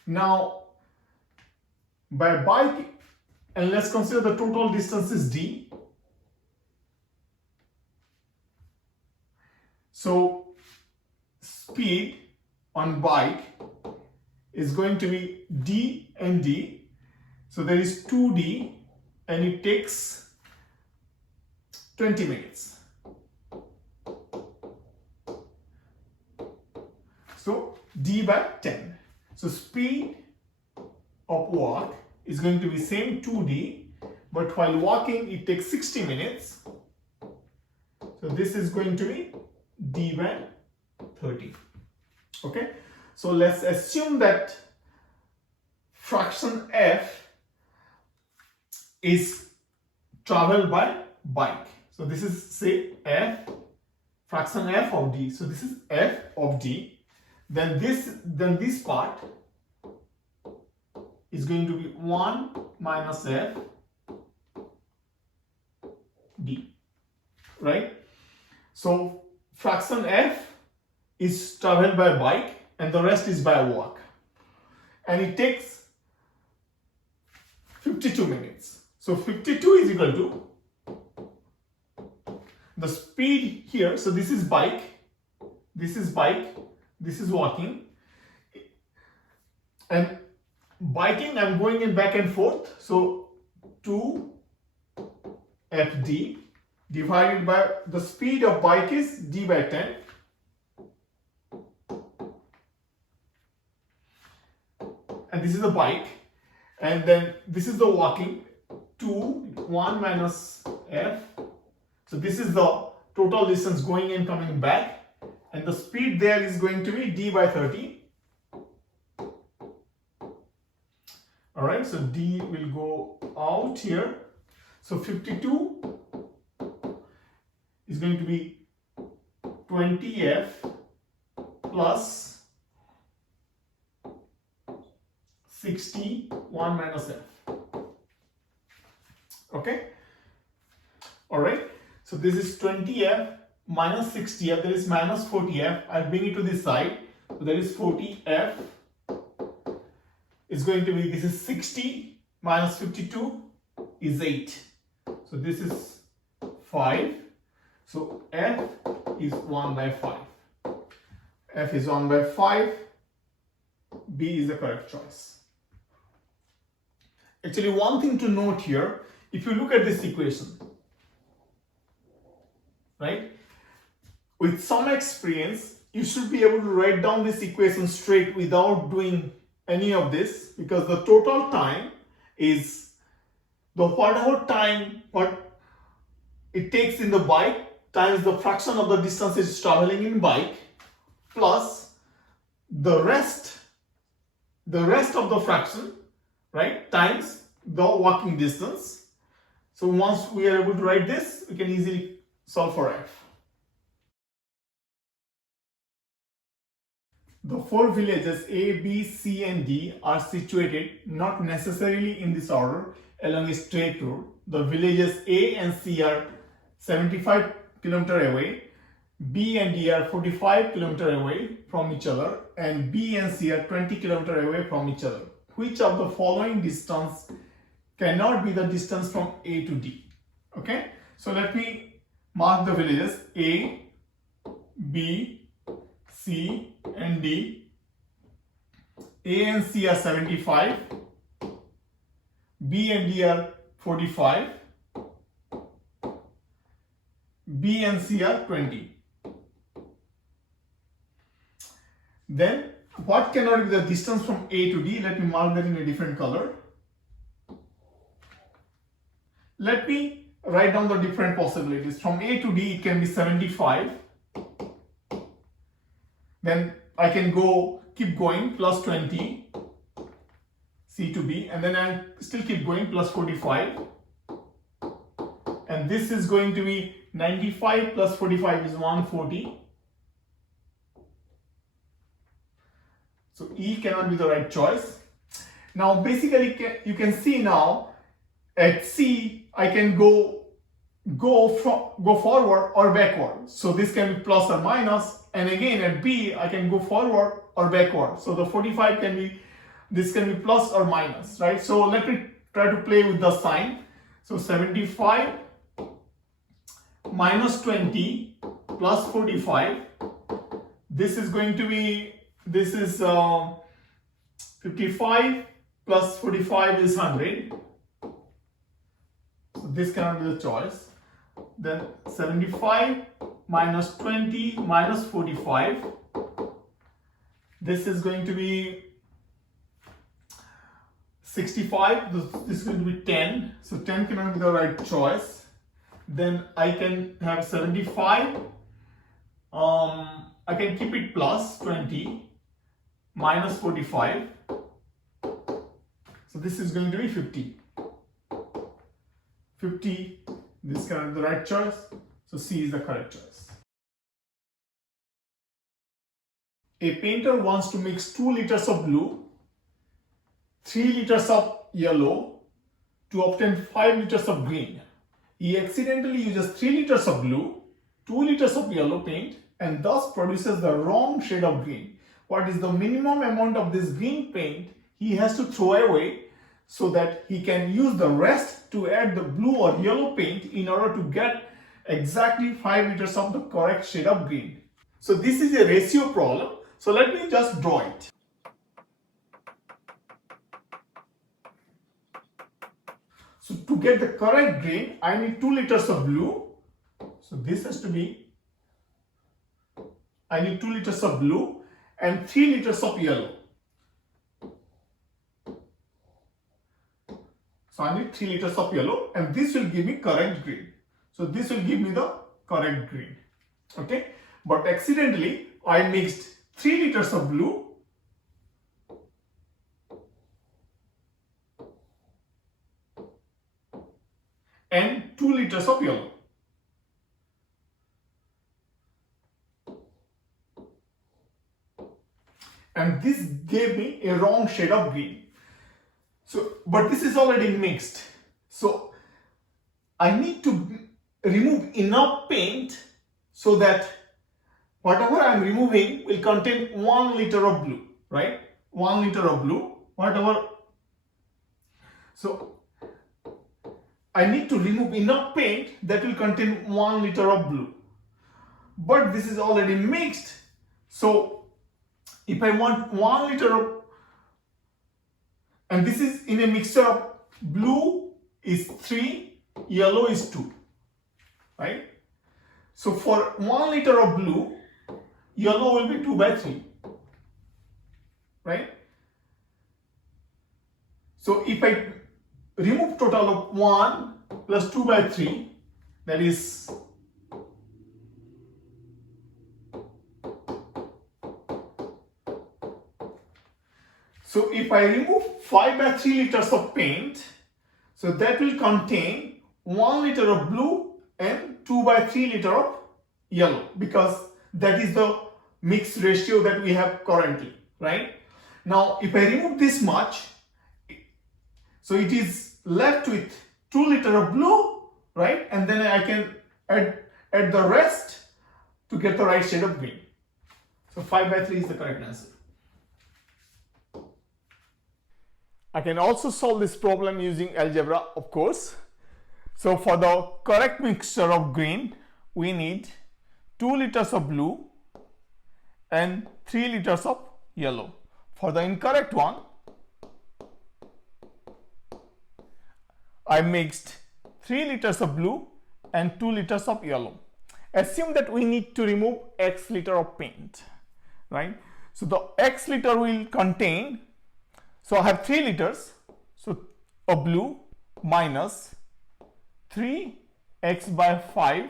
now by bike, and let's consider the total distance is D. So speed on bike is going to be D and D. So there is 2D and it takes 20 minutes. So D by 10. So speed of walk is going to be same 2D, but while walking it takes 60 minutes. So this is going to be D by 30. Okay, so let's assume that fraction F is traveled by bike. So this is, say, F, fraction F of D. So this is F of D. Then this part is going to be 1 minus F D, right? So fraction F is traveled by bike and the rest is by walk, and it takes 52 minutes. So 52 is equal to the speed here. So this is bike, this is bike, this is walking, and biking I'm going in back and forth. So 2 FD divided by the speed of bike is D by 10. And this is the bike, and then this is the walking, 1 minus F. So this is the total distance going and coming back, and the speed there is going to be D by 30. Alright, so D will go out here. So 52 is going to be 20F plus 60, 1 minus F. Okay, alright, so this is 20F minus 60F, there is minus 40F. I'll bring it to this side. So there is 40F is going to be, this is 60 minus 52 is 8. So this is 5. So F is 1 by 5. F is 1 by 5. B is the correct choice. Actually, one thing to note here, if you look at this equation, right, with some experience, you should be able to write down this equation straight without doing any of this, because the total time is the whatever time what it takes in the bike times the fraction of the distance it's traveling in bike plus the rest of the fraction, right, times the walking distance. So once we are able to write this, we can easily solve for F. The 4 villages A, B, C and D are situated not necessarily in this order along a straight road. The villages A and C are 75 km away, B and D are 45 km away from each other, and B and C are 20 km away from each other. Which of the following distance cannot be the distance from A to D? Okay, so let me mark the villages A, B, C and D. A and C are 75, B and D are 45, B and C are 20. Then what cannot be the distance from A to D? Let me mark that in a different color. Let me write down the different possibilities. From A to D it can be 75. Then I can keep going plus 20, C to B, and then I still keep going plus 45. And this is going to be 95 plus 45 is 140. So E cannot be the right choice. Now basically you can see now at C I can go forward or backward. So this can be plus or minus, and again at B I can go forward or backward. So the 45 can be, this can be plus or minus, right? So let me try to play with the sign. So 75 minus 20 plus 45. This is going to be, this is 55 plus 45 is 100. So this cannot be the choice. Then 75 minus 20 minus 45. This is going to be 65. This is going to be 10. So 10 cannot be the right choice. Then I can have 75. I can keep it plus 20 minus 45. So this is going to be 50. 50. This cannot be the right choice. So C is the correct choice. A painter wants to mix 2 liters of blue, 3 liters of yellow to obtain 5 liters of green. He accidentally uses 3 liters of blue, 2 liters of yellow paint and thus produces the wrong shade of green. What is the minimum amount of this green paint he has to throw away so that he can use the rest to add the blue or yellow paint in order to get exactly 5 liters of the correct shade of green? So this is a ratio problem. So let me just draw it. So to get the correct green, I need 2 liters of blue. So this has to be, I need 2 liters of blue and 3 liters of yellow. So I need 3 liters of yellow and this will give me correct green. So this will give me the correct green. Okay. But accidentally I mixed 3 liters of blue and 2 liters of yellow. And this gave me a wrong shade of green. So, but this is already mixed. So I need to remove enough paint so that whatever I am removing will contain 1 liter of blue, right? 1 liter of blue, whatever. So I need to remove enough paint that will contain 1 liter of blue. But this is already mixed. So if I want 1 liter of, and this is in a mixture of blue is 3, yellow is 2, right? So for 1 liter of blue, yellow will be 2 by 3, right? So if I remove total of 1 plus 2 by 3, that is so if I remove 5 by 3 liters of paint, so that will contain 1 liter of blue and 2 by 3 liter of yellow, because that is the mix ratio that we have currently, right? Now, if I remove this much, so it is left with 2 liters of blue, right? And then I can add the rest to get the right shade of green. So 5 by 3 is the correct answer. I can also solve this problem using algebra, of course. So for the correct mixture of green, we need 2 liters of blue and 3 liters of yellow. For the incorrect one, I mixed 3 liters of blue and 2 liters of yellow. Assume that we need to remove X liter of paint, right? So the X liter will contain, so I have 3 liters, so of blue minus 3x by 5.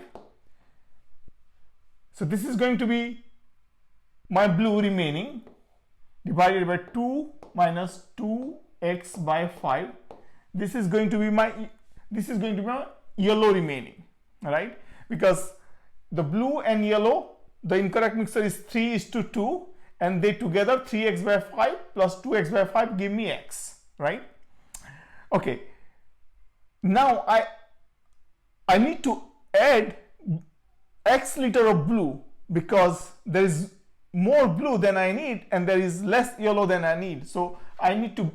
So this is going to be my blue remaining divided by 2 minus 2x by 5. This is going to be my yellow remaining, right? Because the blue and yellow, the incorrect mixture is 3:2, and they together 3x by 5 plus 2x by 5 give me x, right? Okay, now I need to add x liter of blue because there is more blue than I need and there is less yellow than I need. So I need to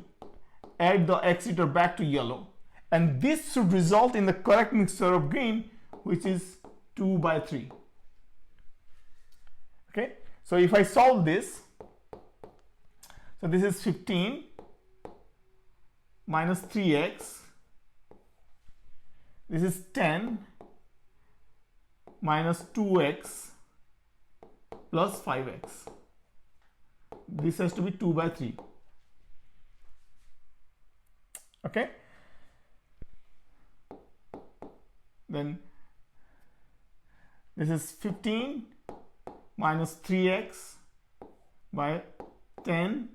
add the x liter back to yellow, and this should result in the correct mixture of green, which is 2 by 3. Okay, so if I solve this, so this is 15 minus 3x, this is 10 minus 2x plus 5x. This has to be 2 by 3. Okay, then this is 15 minus 3x by 10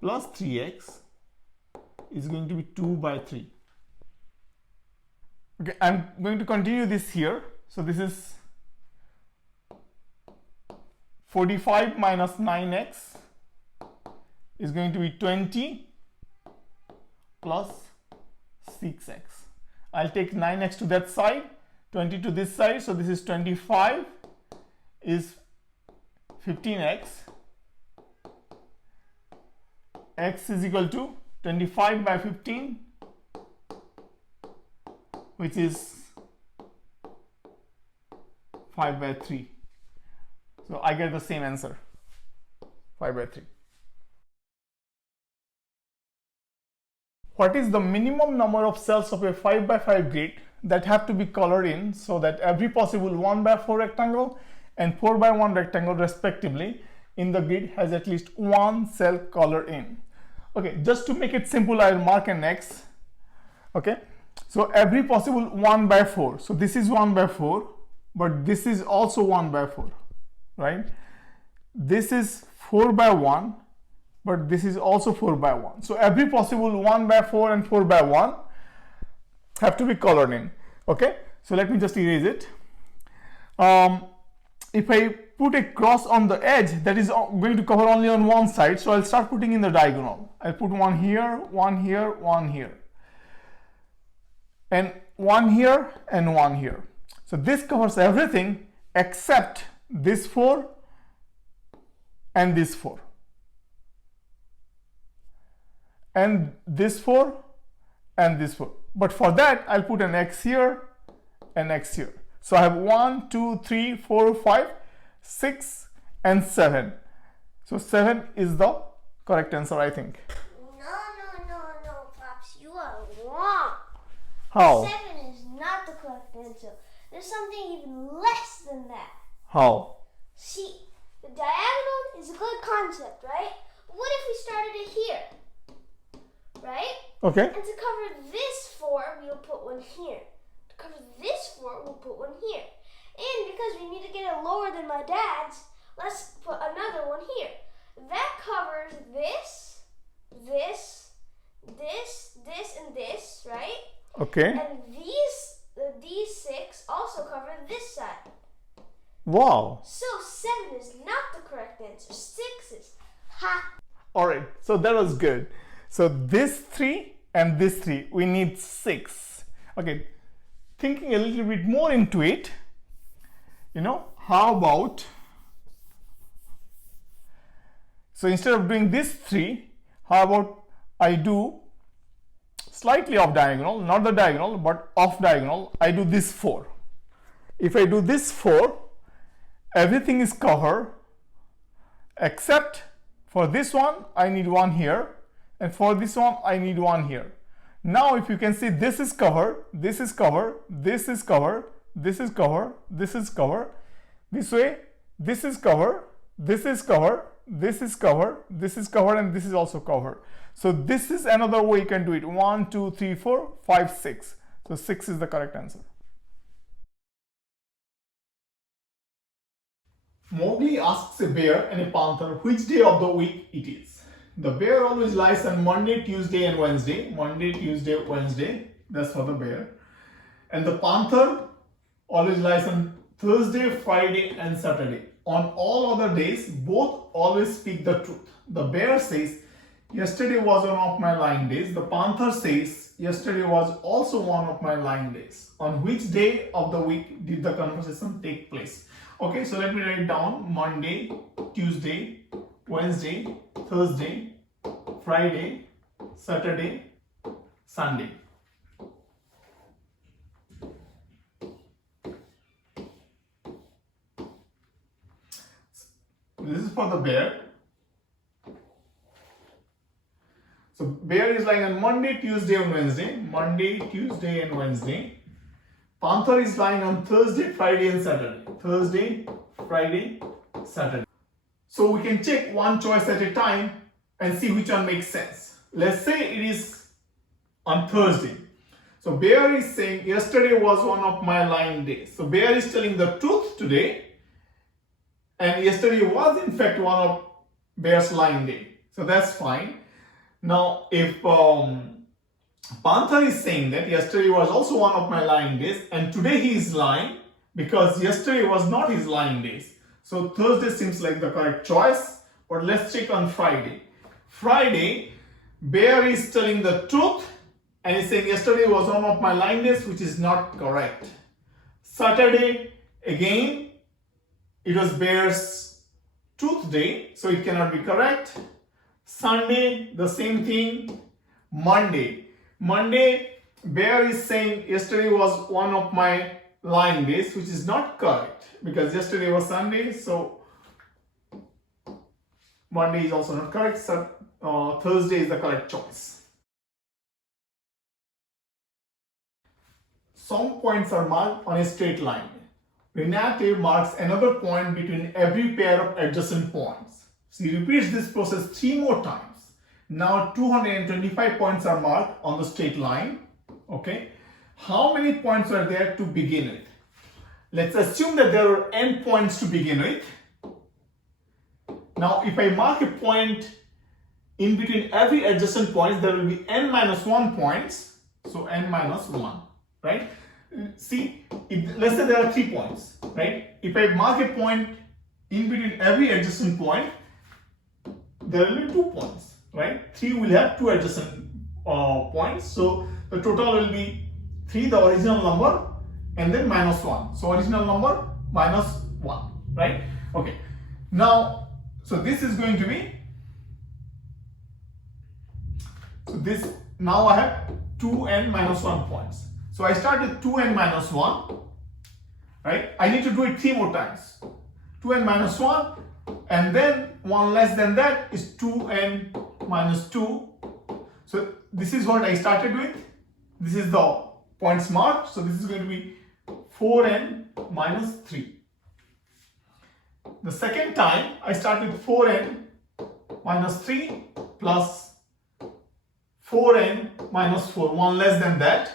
plus 3x is going to be 2 by 3. Okay, I'm going to continue this here. So this is 45 minus 9x is going to be 20 plus 6x. I'll take 9x to that side, 20 to this side, so this is 25 is 15x. X is equal to 25 by 15, which is 5 by 3. So I get the same answer, 5 by 3. What is the minimum number of cells of a 5 by 5 grid that have to be colored in so that every possible 1 by 4 rectangle and 4 by 1 rectangle respectively in the grid has at least one cell colored in? Okay, just to make it simple, I'll mark an X. Okay, so every possible 1 by 4. So this is 1 by 4, but this is also 1 by 4, right? This is 4 by 1, but this is also 4 by 1. So every possible 1 by 4 and 4 by 1 have to be colored in. Okay, so let me just erase it. If I put a cross on the edge, that is going to cover only on one side, so I'll start putting in the diagonal. I'll put one here, one here, one here, and one here and one here. So this covers everything except this 4 and this 4 and this 4 and this 4. But for that, I'll put an X here and X here. So I have 1, 2, 3, 4, 5, 6 and 7. So 7 is the correct answer, I think. No, Pops, you are wrong. How? 7 is not the correct answer. There's something even less than that. How? See, the diagonal is a good concept, right? What if we started it here? Right? Okay. And to cover this 4, we'll put one here. To cover this 4, we'll put one here. And because we need to get it lower than my dad's, let's put another one here. That covers this, this, and this, right? Okay. And these 6 also cover this side. Wow. So 7 is not the correct answer. 6 is. Ha! Alright, so that was good. So this 3 and this 3, we need 6. Okay, thinking a little bit more into it, how about, so instead of doing this 3, how about I do slightly off diagonal, not the diagonal, but off diagonal, I do this 4. If I do this 4, everything is covered except for this one, I need 1 here, and for this one, I need 1 here. Now, if you can see, this is covered, this is covered, this is covered, this is covered, this is covered. This way, this is covered, this is covered, this is covered, this is covered, and this is also covered. So this is another way you can do it. 1, 2, 3, 4, 5, 6. So 6 is the correct answer. Mowgli asks a bear and a panther which day of the week it is. The bear always lies on Monday, Tuesday, and Wednesday. Monday, Tuesday, Wednesday. That's for the bear. And the panther always lies on Thursday, Friday, and Saturday. On all other days, both always speak the truth. The bear says, yesterday was one of my lying days. The panther says, yesterday was also one of my lying days. On which day of the week did the conversation take place? Okay, so let me write down Monday, Tuesday, Wednesday, Thursday, Friday, Saturday, Sunday. This is for the bear. So bear is lying on Monday, Tuesday, and Wednesday. Monday, Tuesday, and Wednesday. Panther is lying on Thursday, Friday, and Saturday. Thursday, Friday, Saturday. So we can check one choice at a time and see which one makes sense. Let's say it is on Thursday. So bear is saying yesterday was one of my lying days. So bear is telling the truth today. And yesterday was in fact one of bear's lying day. So that's fine. Now if panther is saying that yesterday was also one of my lying days and today he is lying because yesterday was not his lying days. So Thursday seems like the correct choice, but let's check on Friday. Friday, bear is telling the truth and he's saying yesterday was one of my lying days, which is not correct. Saturday, again, it was bear's truth day, so it cannot be correct. Sunday, the same thing. Monday, bear is saying yesterday was one of my lying days, which is not correct because yesterday was Sunday, so Monday is also not correct. So Thursday is the correct choice. Some points are marked on a straight line. Renate marks another point between every pair of adjacent points. She repeats this process 3 more times. Now 225 points are marked on the straight line. Okay. How many points are there to begin with? Let's assume that there are n points to begin with. Now if I mark a point in between every adjacent point, there will be n minus 1 points. So n minus 1, right? See, let's say there are 3 points, right? If I mark a point in between every adjacent point, there will be 2 points, right? 3 will have 2 adjacent points. So the total will be 3, the original number, and then minus 1. So original number minus 1, right? Okay. Now, so this is going to be, so this, now I have 2n minus 1 points. So I start with 2n minus 1, right? I need to do it 3 more times. 2n minus 1, and then 1 less than that is 2n minus 2. So this is what I started with. This is the points marked. So this is going to be 4n minus 3. The second time I start with 4n minus 3 plus 4n minus 4, 1 less than that.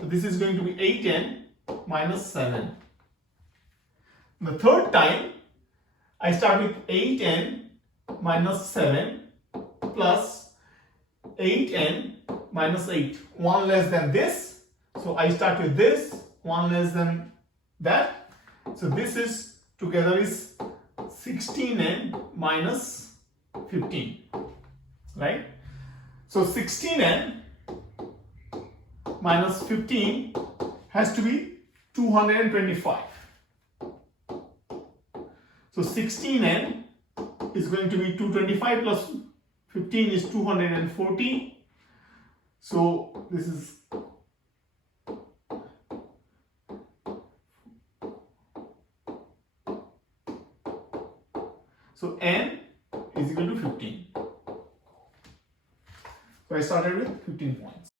So this is going to be 8n minus 7. The third time I start with 8n minus 7 plus 8n minus 8, 1 less than this. So I start with this, 1 less than that. So this is together is 16n minus 15, right? So 16n minus 15 has to be 225. So 16n is going to be 225 plus 15 is 240. So this is so n is equal to 15. So I started with 15 points.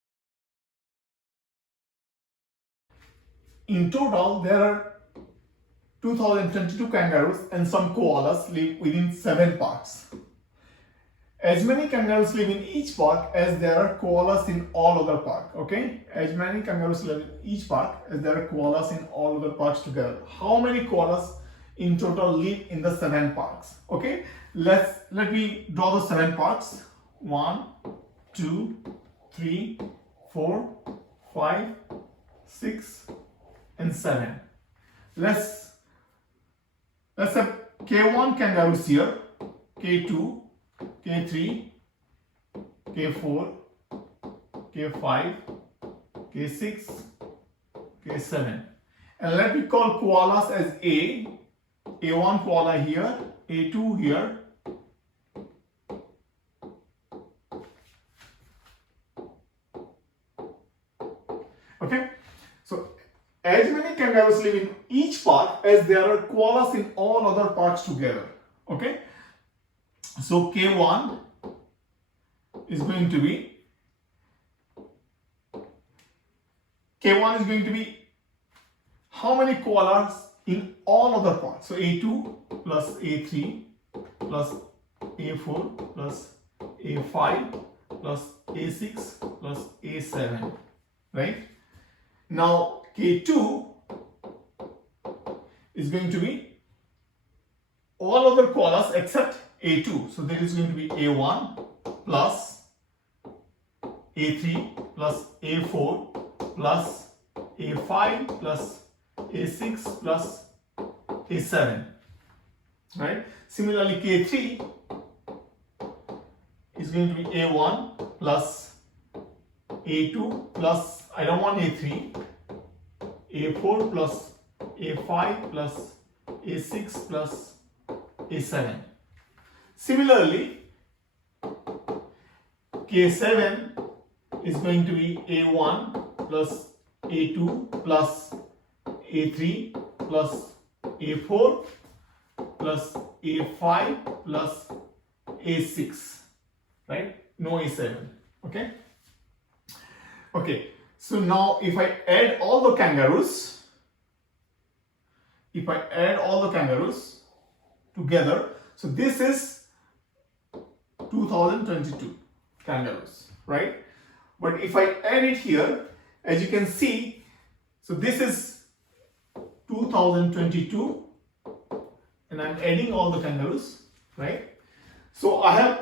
In total, there are 2022 kangaroos and some koalas live within 7 parks. As many kangaroos live in each park as there are koalas in all other parks. Okay? As many kangaroos live in each park as there are koalas in all other parks together. How many koalas in total live in the 7 parks? Okay? Let me draw the 7 parks. 1, 2, 3, 4, 5, 6, and 7. Let's have K1 kangaroos here, K2, K3, K4, K5, K6, K7. And let me call koalas as A1 koala here, A2 here, okay? So as many kangaroos live in each park as there are koalas in all other parks together, okay? So K1 is going to be how many koalas in all other parks? So A2 plus A3 plus A4 plus A5 plus A6 plus A7, right? Now K2 is going to be all other koalas except A2. So there is going to be A1 plus A3 plus A4 plus A5 plus A6 plus A7, right? Similarly, K3 is going to be A1 plus A2 plus, I don't want A3, A4 plus A5 plus A6 plus A7. Similarly, K7 is going to be A1 plus A2 plus A3 plus A4 plus A5 plus A6, right? No A7, okay? Okay, so now if I add all the kangaroos, together, so this is 2022 kangaroos, right? But if I add it here, as you can see, so this is 2022 and I'm adding all the kangaroos, right? So I'm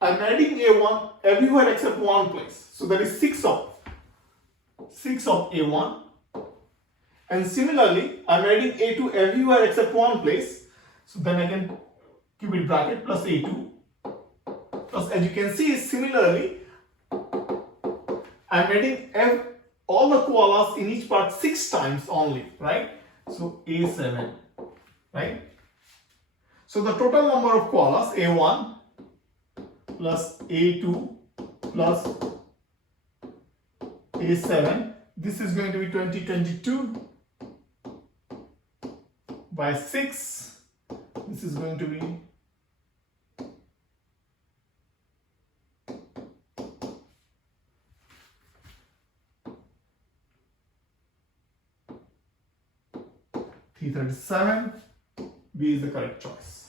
adding A1 everywhere except one place. So that is 6 of A1. And similarly, I'm adding A2 everywhere except one place. So then I can keep it bracket plus A2. Plus, as you can see, similarly, I'm adding all the koalas in each part 6 times only, right? So A7, right? So the total number of koalas, A1 plus A2 plus A7, this is going to be 2022 by 6. This is going to be 337. B is the correct choice.